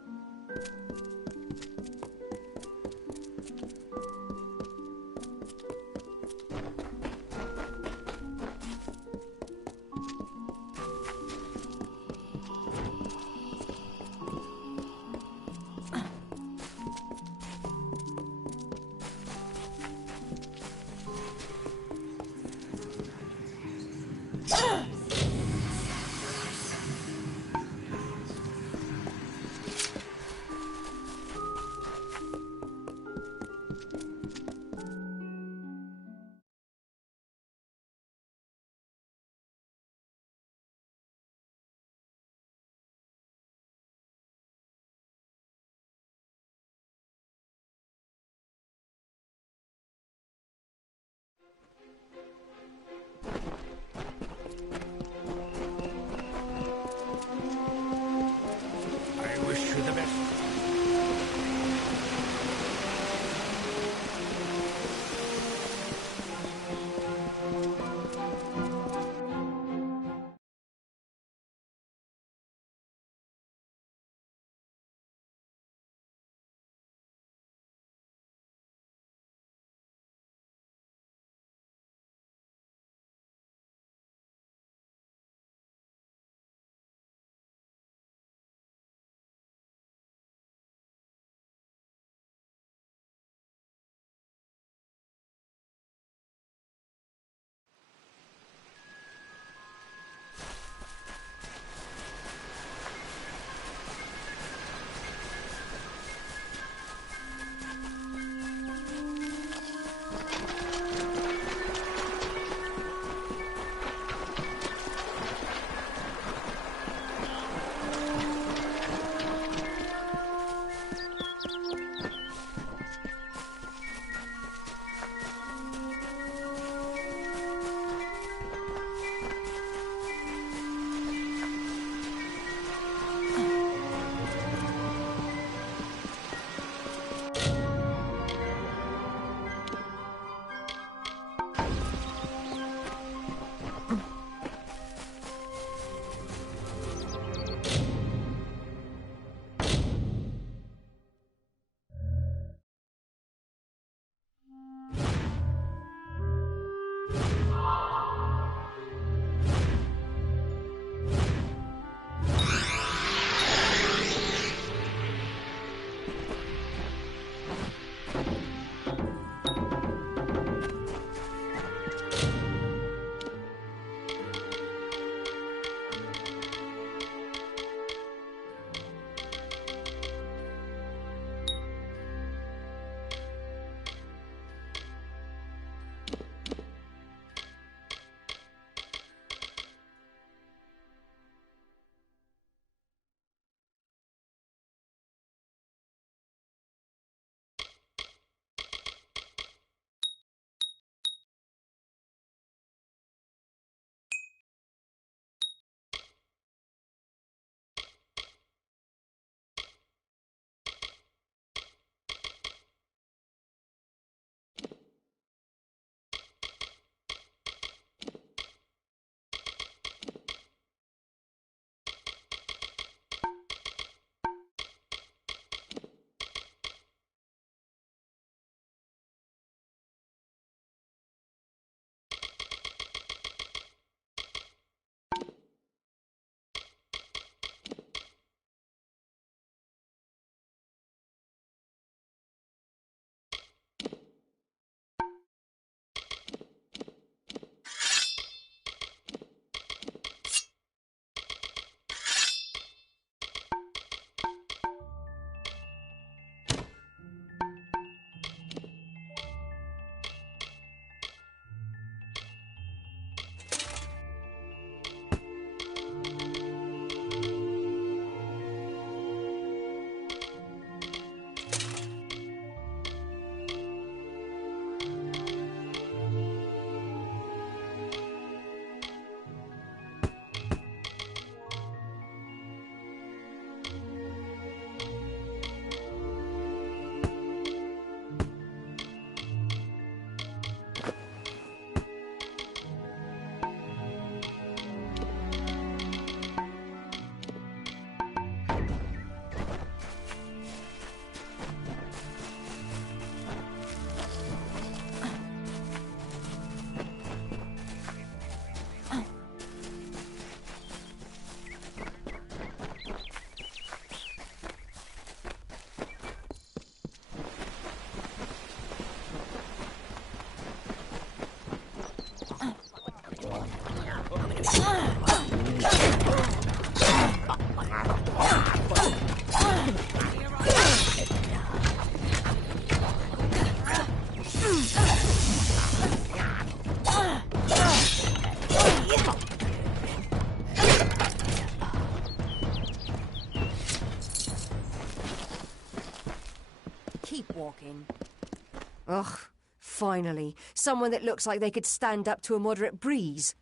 Ugh, finally. Someone that looks like they could stand up to a moderate breeze.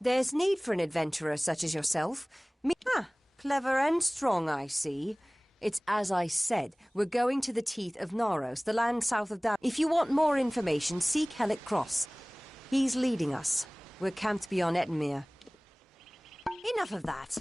There's need for an adventurer such as yourself. Clever and strong, I see. It's as I said, we're going to the teeth of Naros, the land south of Down. If you want more information, seek Hellick Cross. He's leading us. We're camped beyond Ettenmere. Enough of that.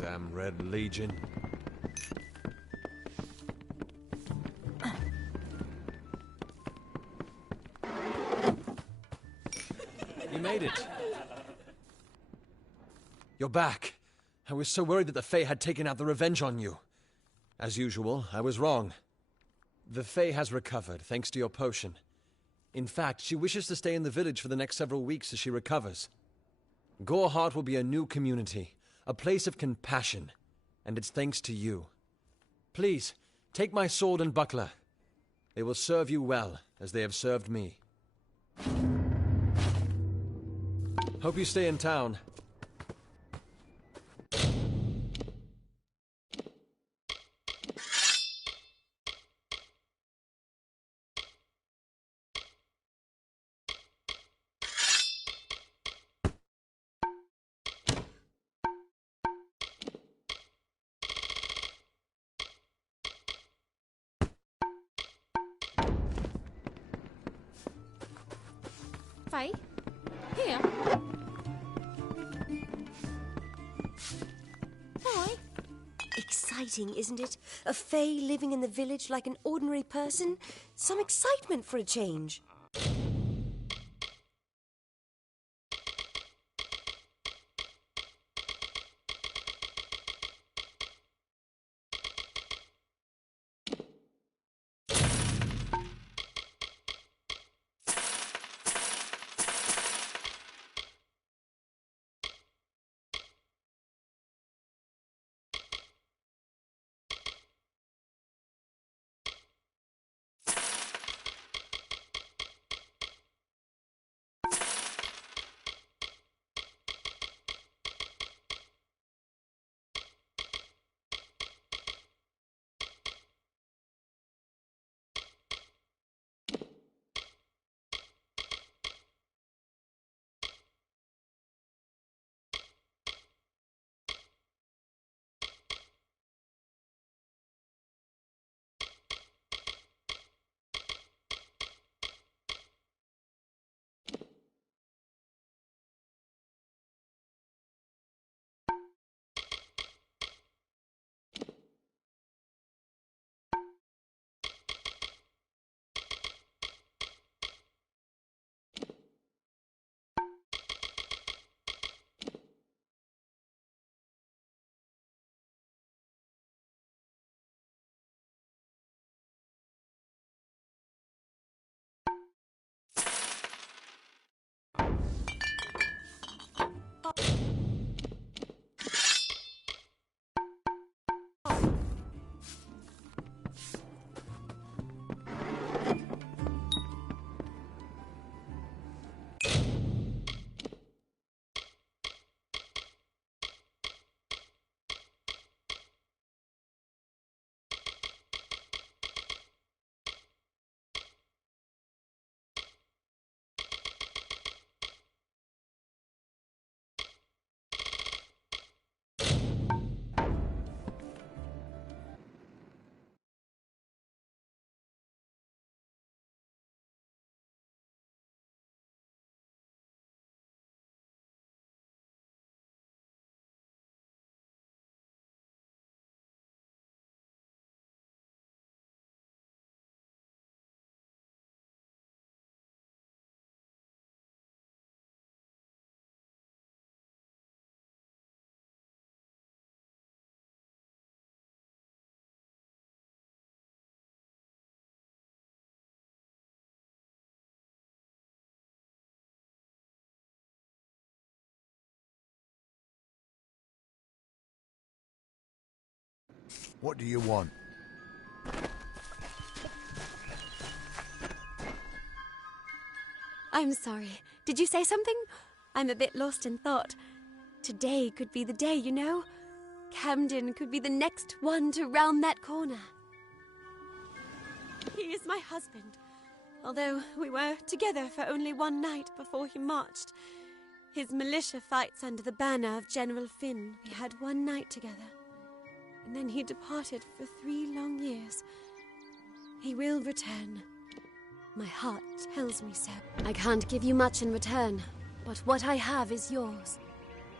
Damn Red Legion. You made it. You're back. I was so worried that the Fae had taken out the revenge on you. As usual, I was wrong. The Fae has recovered, thanks to your potion. In fact, she wishes to stay in the village for the next several weeks as she recovers. Goreheart will be a new community, a place of compassion, and it's thanks to you. Please, take my sword and buckler. They will serve you well, as they have served me. Hope you stay in town. Faye? Here? Why? Exciting, isn't it? A Fae living in the village like an ordinary person. Some excitement for a change. What do you want? I'm sorry. Did you say something? I'm a bit lost in thought. Today could be the day, you know. Camden could be the next one to round that corner. He is my husband. Although we were together for only one night before he marched. His militia fights under the banner of General Finn. We had one night together. And then he departed for 3 long years. He will return. My heart tells me so. I can't give you much in return, but what I have is yours.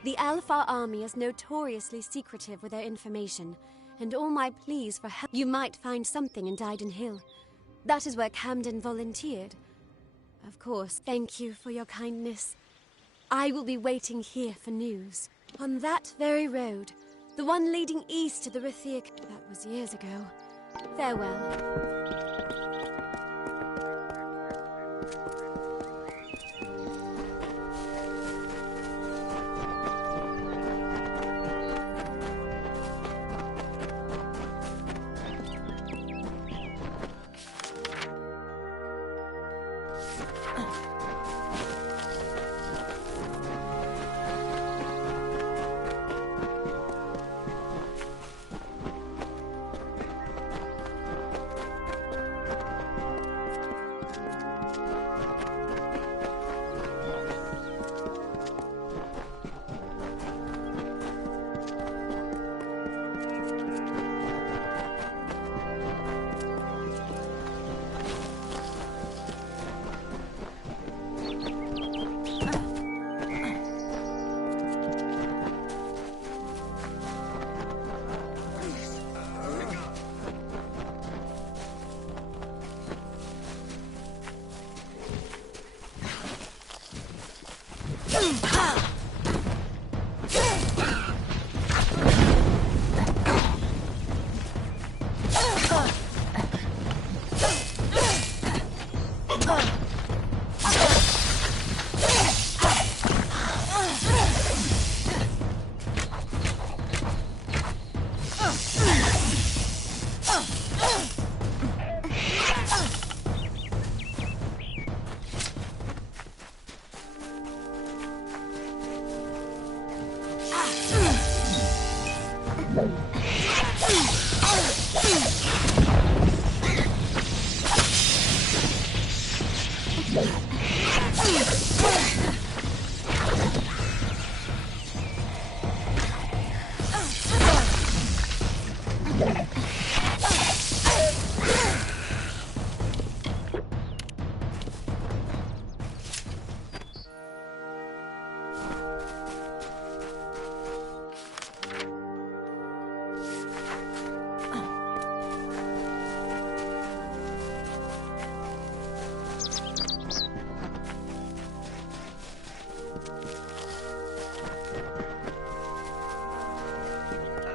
The Alfar army is notoriously secretive with their information, and all my pleas for help. You might find something in Dyden Hill. That is where Camden volunteered. Of course, thank you for your kindness. I will be waiting here for news. On that very road, the one leading east to the Rithiak. That was years ago. Farewell.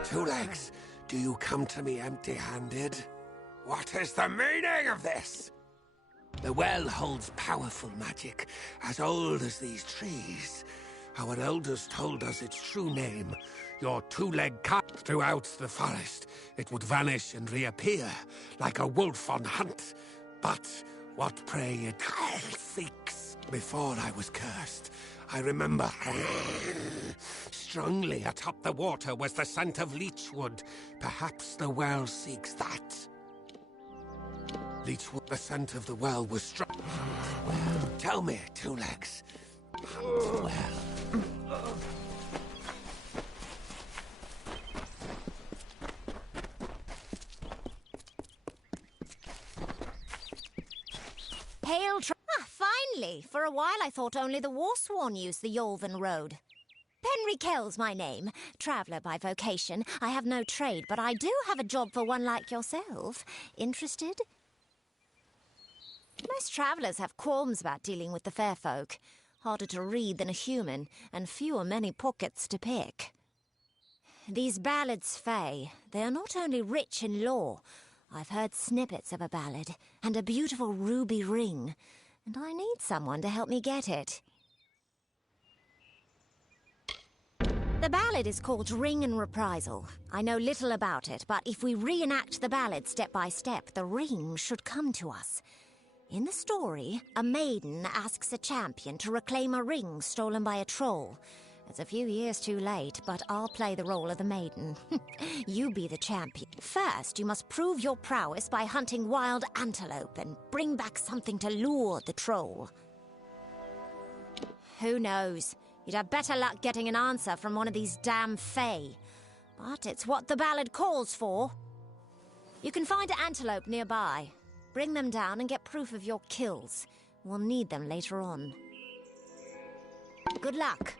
Two Legs, do you come to me empty-handed? What is the meaning of this? The well holds powerful magic, as old as these trees. Our elders told us its true name. Your two-leg cat throughout the forest. It would vanish and reappear, like a wolf on hunt. But what prey it seeks. Before I was cursed, I remember strongly atop the water was the scent of leechwood. Perhaps the well seeks that. Leechwood, the scent of the well was strong. Well, tell me, Two Legs. Hunt well. Hail finally! For a while I thought only the Warsworn used the Yolven Road. Penry Kell's my name. Traveller by vocation. I have no trade, but I do have a job for one like yourself. Interested? Most travellers have qualms about dealing with the fair folk. Harder to read than a human, and fewer many pockets to pick. These ballads, Fae, they are not only rich in lore. I've heard snippets of a ballad, and a beautiful ruby ring, and I need someone to help me get it. The ballad is called Ring and Reprisal. I know little about it, but if we reenact the ballad step by step, the ring should come to us. In the story, a maiden asks a champion to reclaim a ring stolen by a troll. It's a few years too late, but I'll play the role of the maiden. You be the champion. First, you must prove your prowess by hunting wild antelope and bring back something to lure the troll. Who knows? You'd have better luck getting an answer from one of these damn fae. But it's what the ballad calls for. You can find an antelope nearby. Bring them down and get proof of your kills. We'll need them later on. Good luck.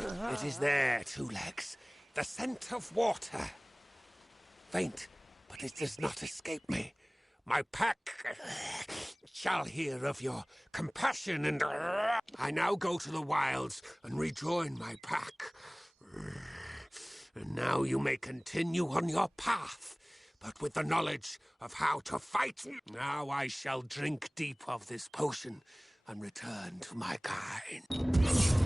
It is there, Two Legs. The scent of water. Faint, but it does not escape me. My pack shall hear of your compassion and... I now go to the wilds and rejoin my pack. And now you may continue on your path, but with the knowledge of how to fight. Now I shall drink deep of this potion and return to my kind.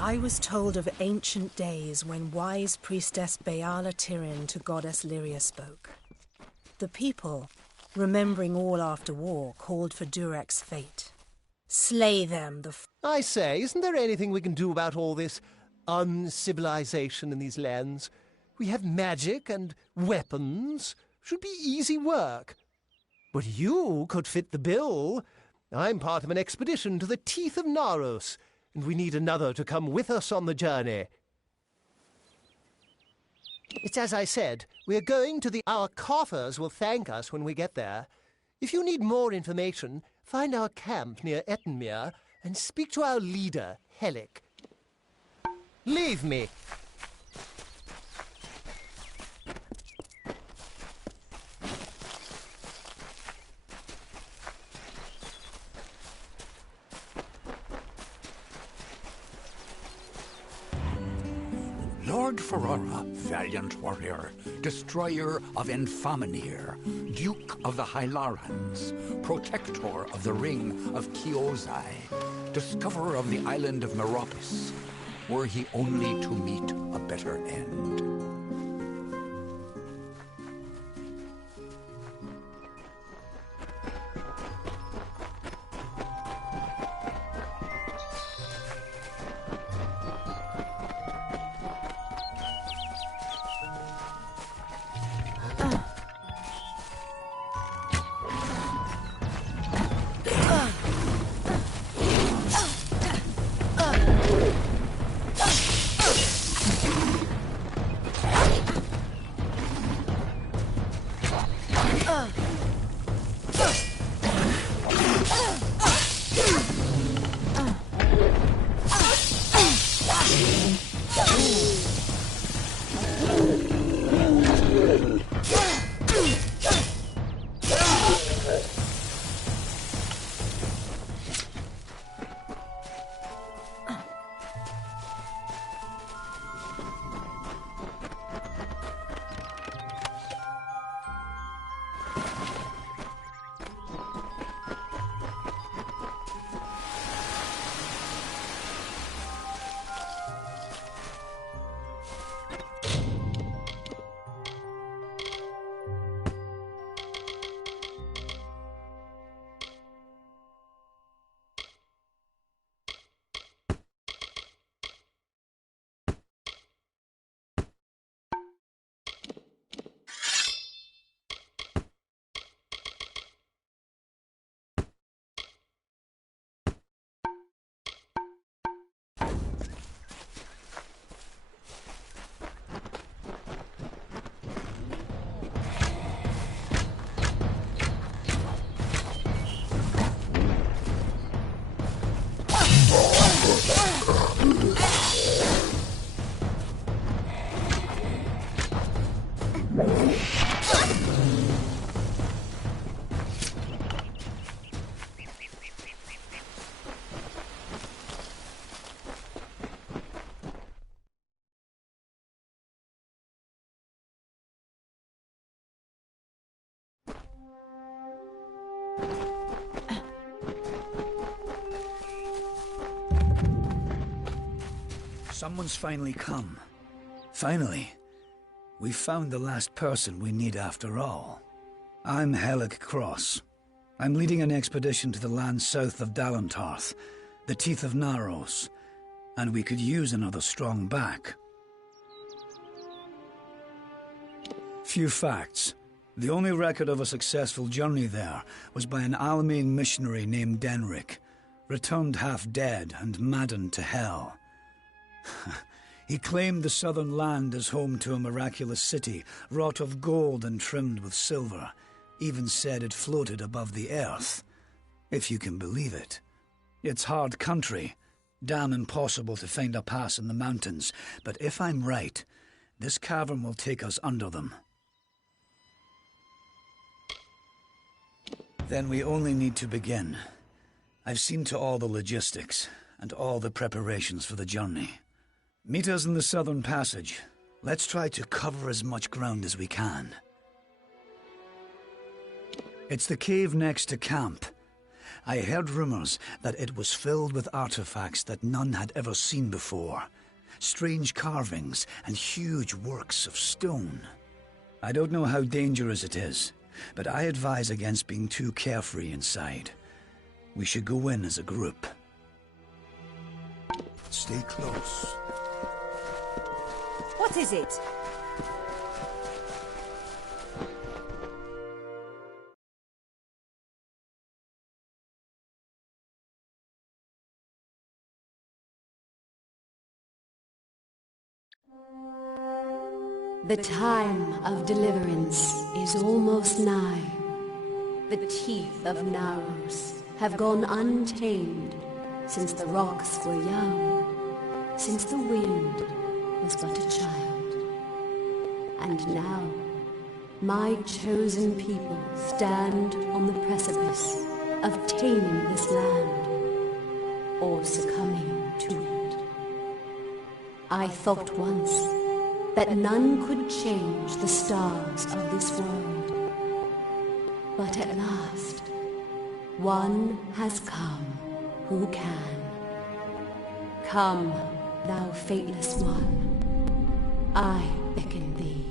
I was told of ancient days when wise priestess Beala Tirin to goddess Lyria spoke. The people, remembering all after war, called for Durek's fate. Slay them, I say, isn't there anything we can do about all this uncivilization in these lands? We have magic and weapons. Should be easy work. But you could fit the bill. I'm part of an expedition to the Teeth of Naros, and we need another to come with us on the journey. It's as I said, we're going to Our coffers will thank us when we get there. If you need more information, find our camp near Ettenmere and speak to our leader, Helic. Leave me. Lord Ferrara, valiant warrior, destroyer of Enfaminir, Duke of the Hylarans, protector of the Ring of Kiozai, discoverer of the island of Meropis, were he only to meet a better end. Someone's finally come. Finally. We've found the last person we need after all. I'm Helic Cross. I'm leading an expedition to the land south of Dalentarth, the Teeth of Naros, and we could use another strong back. Few facts. The only record of a successful journey there was by an Almain missionary named Denric, returned half dead and maddened to hell. He claimed the southern land as home to a miraculous city, wrought of gold and trimmed with silver. Even said it floated above the earth. If you can believe it. It's hard country. Damn impossible to find a pass in the mountains. But if I'm right, this cavern will take us under them. Then we only need to begin. I've seen to all the logistics, and all the preparations for the journey. Meet us in the southern passage. Let's try to cover as much ground as we can. It's the cave next to camp. I heard rumors that it was filled with artifacts that none had ever seen before. Strange carvings and huge works of stone. I don't know how dangerous it is, but I advise against being too carefree inside. We should go in as a group. Stay close. What is it? The time of deliverance is almost nigh. The teeth of Naros have gone untamed since the rocks were young, since the wind was but a child. And now, my chosen people stand on the precipice of taming this land, or succumbing to it. I thought once that none could change the stars of this world. But at last, one has come who can. Come, thou fateless one, I beckon thee.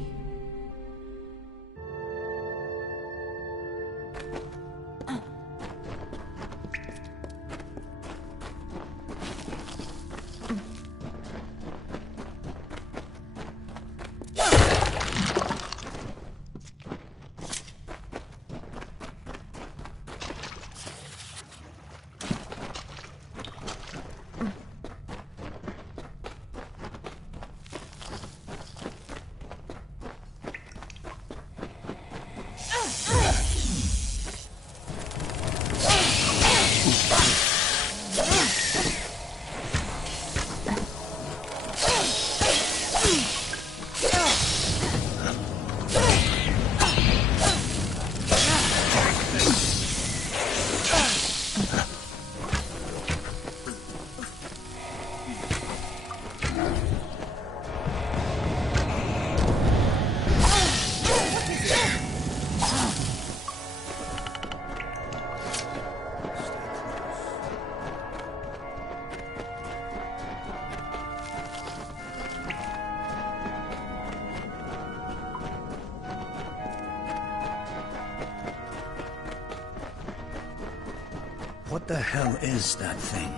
What the hell is that thing?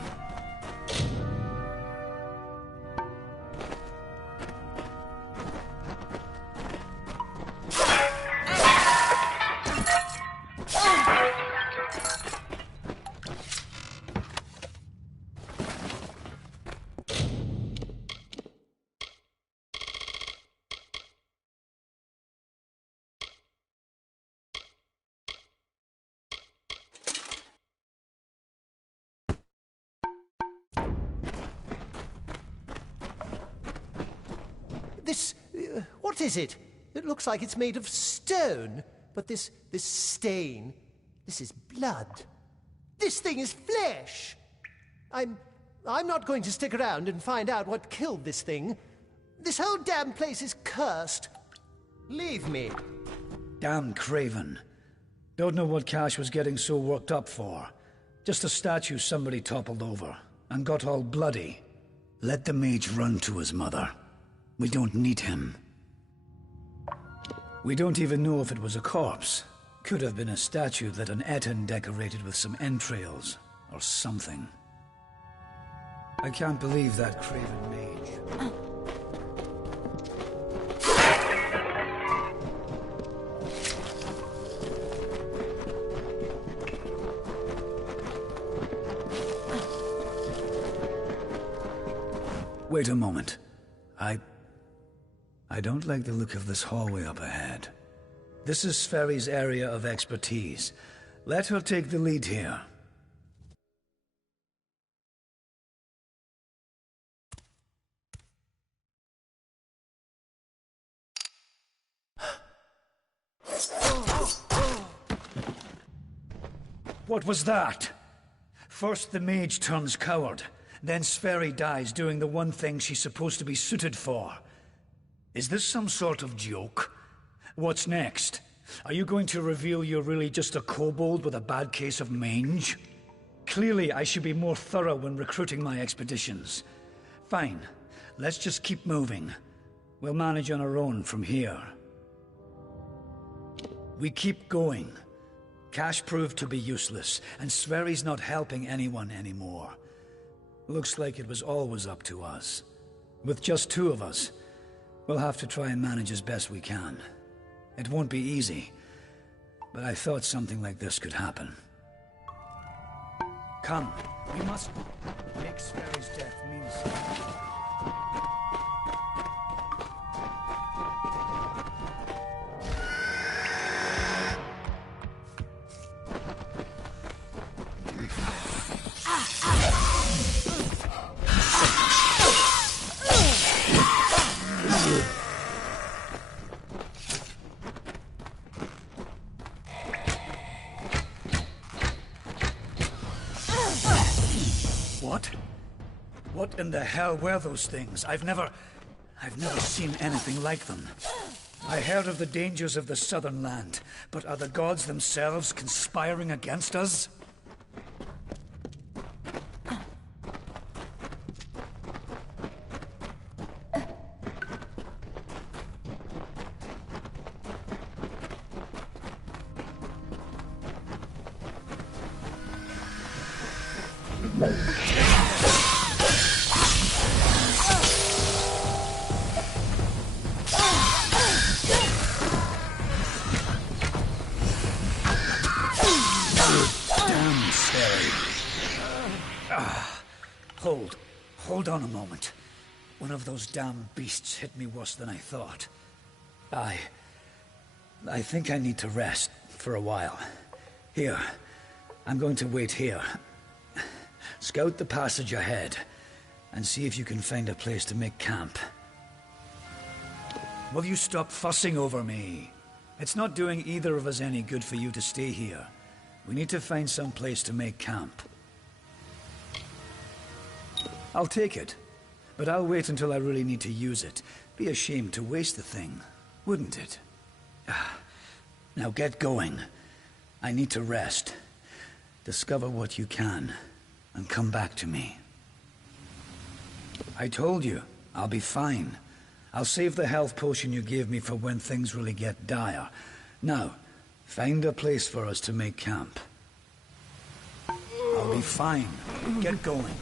What is it? It looks like it's made of stone. But this stain, this is blood. This thing is flesh. I'm not going to stick around and find out what killed this thing. This whole damn place is cursed. Leave me. Damn craven. Don't know what Cash was getting so worked up for. Just a statue somebody toppled over and got all bloody. Let the mage run to his mother. We don't need him. We don't even know if it was a corpse. Could have been a statue that an Etten decorated with some entrails, or something. I can't believe that craven mage. Wait a moment. I don't like the look of this hallway up ahead. This is Sverri's area of expertise. Let her take the lead here. What was that? First the mage turns coward, then Sverri dies doing the one thing she's supposed to be suited for. Is this some sort of joke? What's next? Are you going to reveal you're really just a kobold with a bad case of mange? Clearly, I should be more thorough when recruiting my expeditions. Fine. Let's just keep moving. We'll manage on our own from here. We keep going. Cash proved to be useless, and Sverri's not helping anyone anymore. Looks like it was always up to us. With just 2 of us, we'll have to try and manage as best we can. It won't be easy, but I thought something like this could happen. Come, we must make Sverri's death mean something. What in the hell were those things? I've never seen anything like them. I heard of the dangers of the southern land, but are the gods themselves conspiring against us? Hold on a moment. One of those damn beasts hit me worse than I thought. I think I need to rest for a while. Here, I'm going to wait here. Scout the passage ahead, and see if you can find a place to make camp. Will you stop fussing over me? It's not doing either of us any good for you to stay here. We need to find some place to make camp. I'll take it, but I'll wait until I really need to use it. Be a shame to waste the thing, wouldn't it? Now get going. I need to rest. Discover what you can, and come back to me. I told you, I'll be fine. I'll save the health potion you gave me for when things really get dire. Now, find a place for us to make camp. I'll be fine. Get going.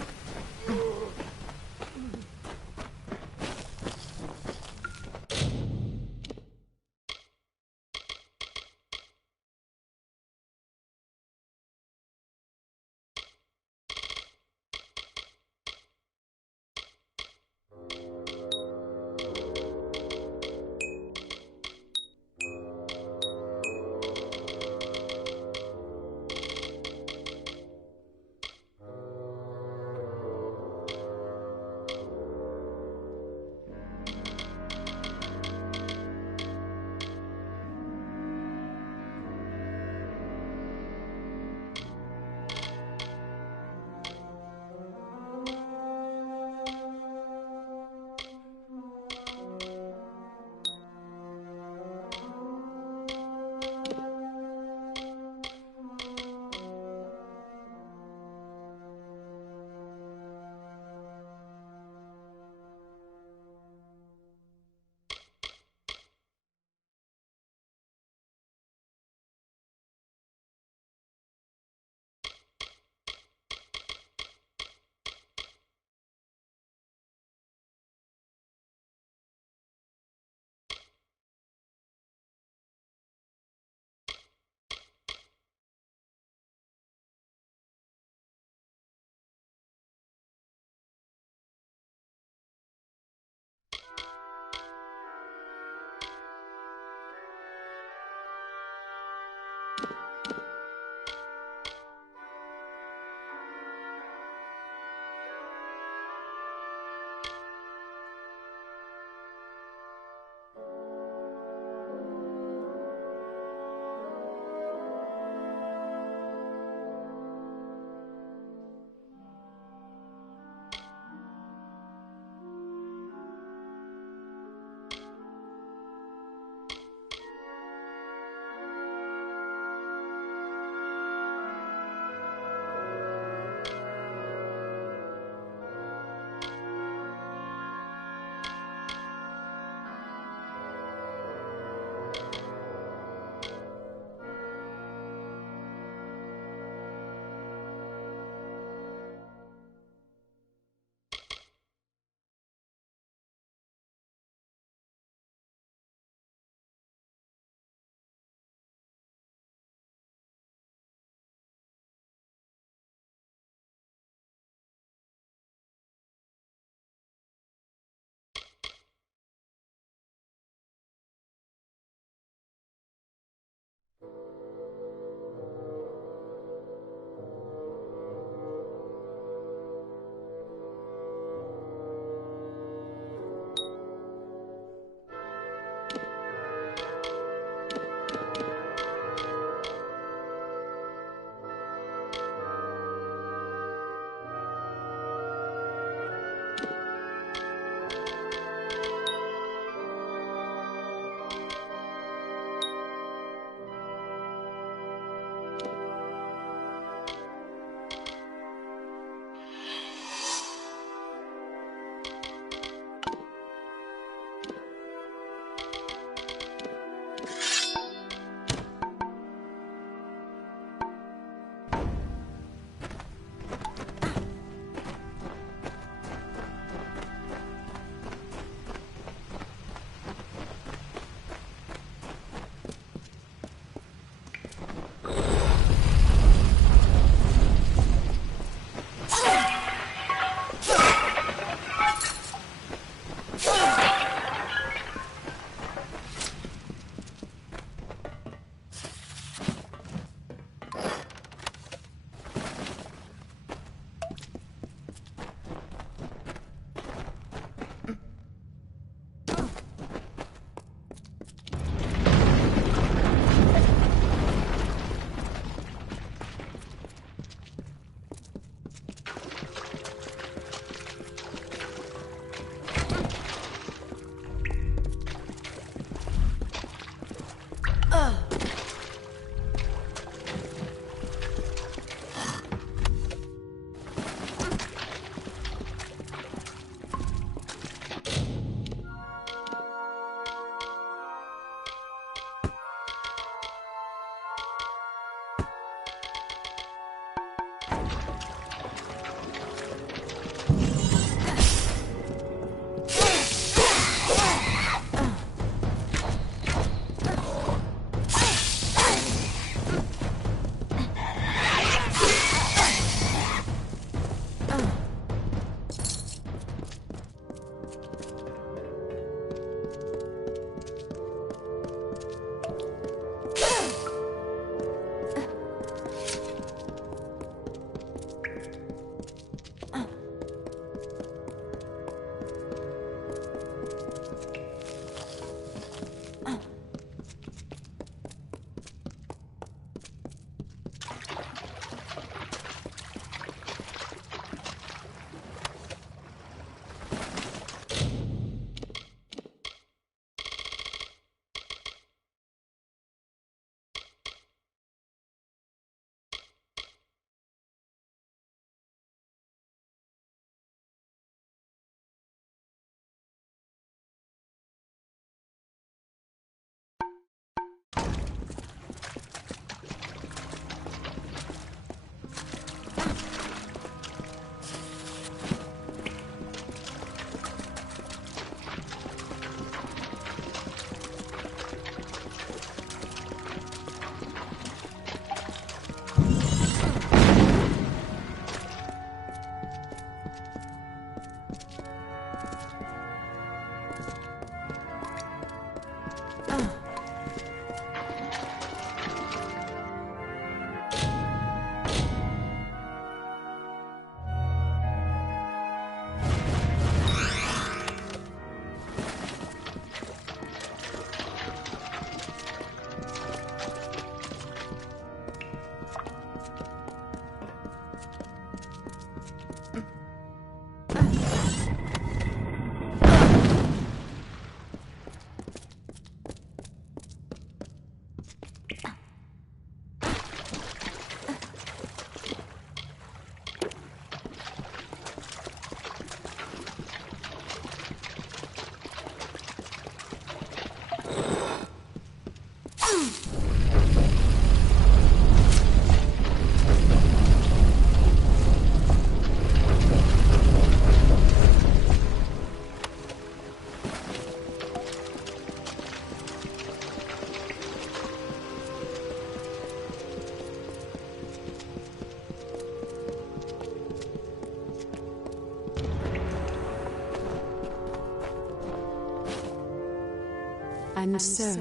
And so,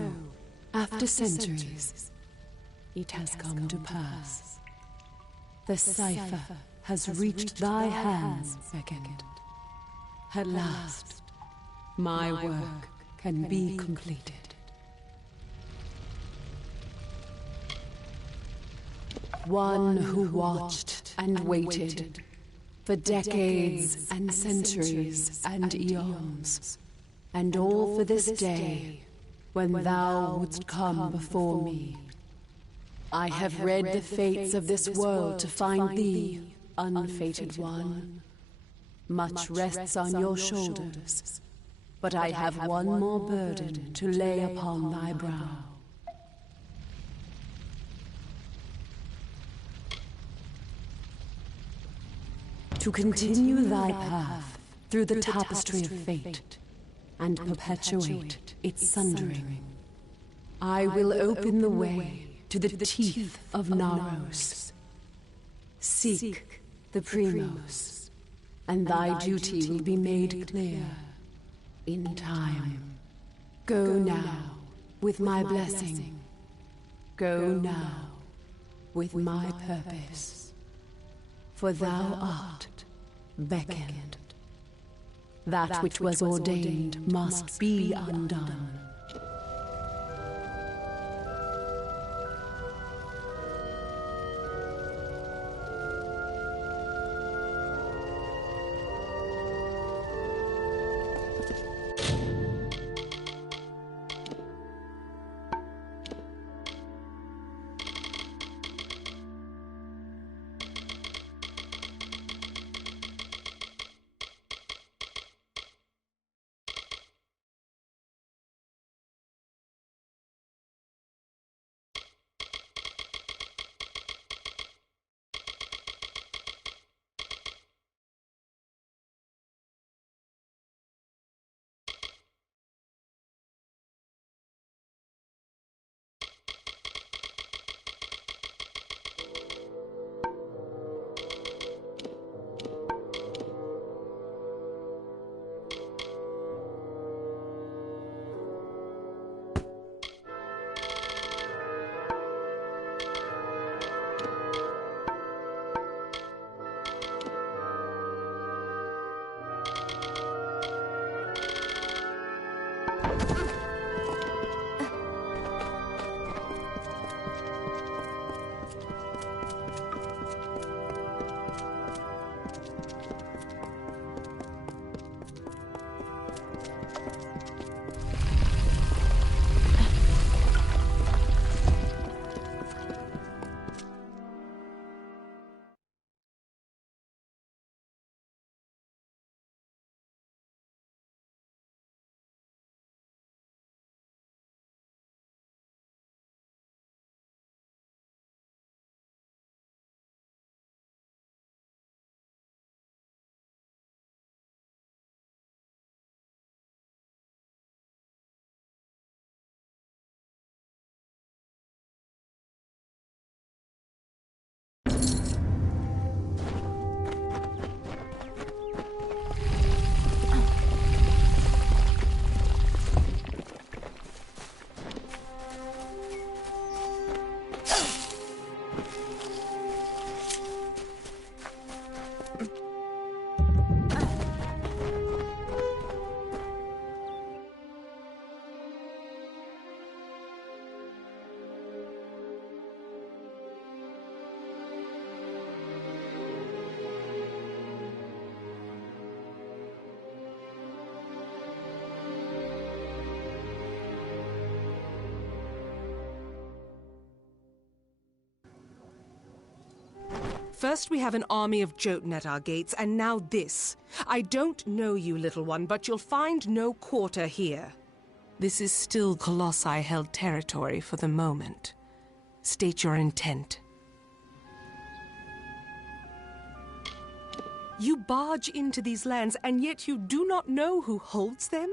after centuries, it has come to pass. The cipher has reached thy hands, Beckend. At last, my work can be completed. One who watched and waited for decades and centuries and eons, and all for this day when thou wouldst come before me. I have read the fates of this world to find thee, unfated one. Much rests on your shoulders, but I have one more burden to lay upon thy brow. To continue thy path through the tapestry of fate and perpetuate its sundering, I will open the way to the teeth of Naros. Seek the Primos, and thy duty will be made clear in time. Go now with my blessing. Go now with my purpose. For thou art beckoned. That which was ordained must be undone. First we have an army of Jotun at our gates, and now this. I don't know you, little one, but you'll find no quarter here. This is still Colossi-held territory for the moment. State your intent. You barge into these lands, and yet you do not know who holds them?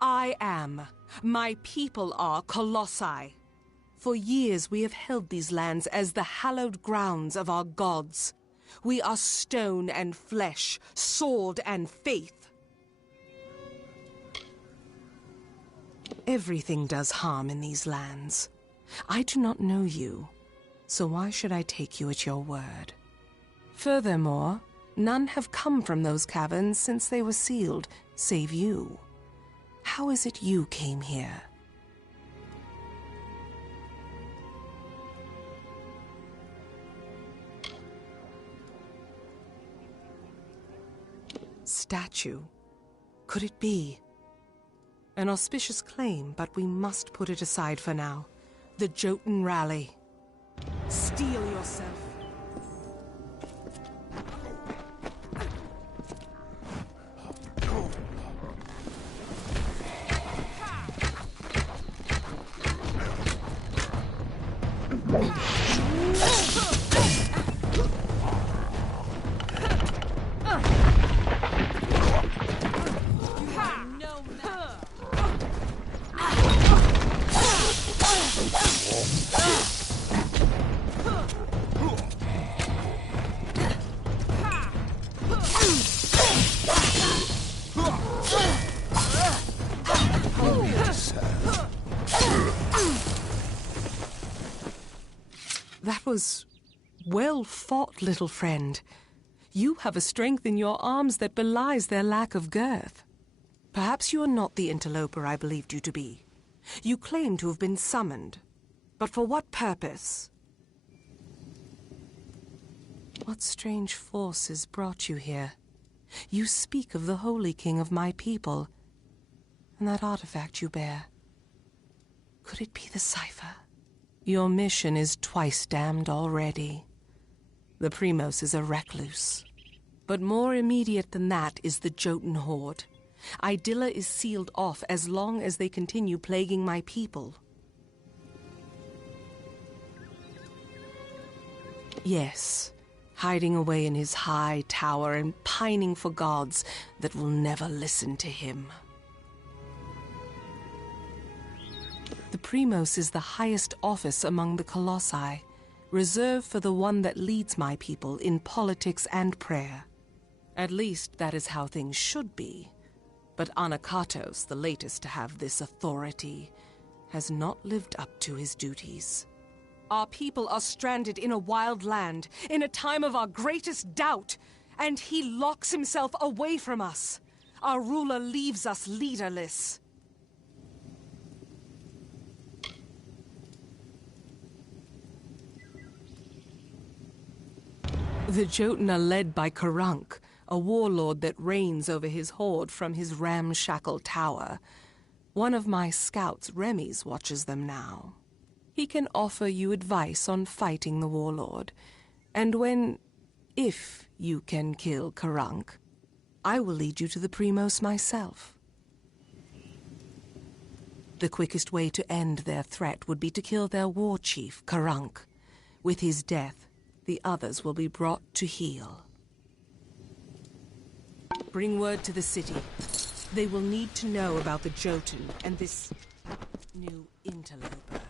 I am. My people are Colossi. For years we have held these lands as the hallowed grounds of our gods. We are stone and flesh, sword and faith. Everything does harm in these lands. I do not know you, so why should I take you at your word? Furthermore, none have come from those caverns since they were sealed, save you. How is it you came here? Statue. Could it be? An auspicious claim, but we must put it aside for now. The Jotun rally. Steel yourself. That was well fought, little friend. You have a strength in your arms that belies their lack of girth. Perhaps you are not the interloper I believed you to be. You claim to have been summoned. But for what purpose? What strange forces brought you here? You speak of the Holy King of my people, and that artifact you bear. Could it be the cipher? Your mission is twice damned already. The Primos is a recluse. But more immediate than that is the Jotun horde. Idylla is sealed off as long as they continue plaguing my people. Yes, hiding away in his high tower and pining for gods that will never listen to him. The Primos is the highest office among the Colossi, reserved for the one that leads my people in politics and prayer. At least that is how things should be. But Anakatos, the latest to have this authority, has not lived up to his duties. Our people are stranded in a wild land, in a time of our greatest doubt, and he locks himself away from us. Our ruler leaves us leaderless. The Jotun are led by Karunk, a warlord that reigns over his horde from his ramshackle tower. One of my scouts, Remis, watches them now. He can offer you advice on fighting the warlord, and if you can kill Karunk, I will lead you to the Primos myself. The quickest way to end their threat would be to kill their war chief, Karunk. With his death, the others will be brought to heel. Bring word to the city. They will need to know about the Jotun and this new interloper.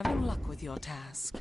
Having luck with your task.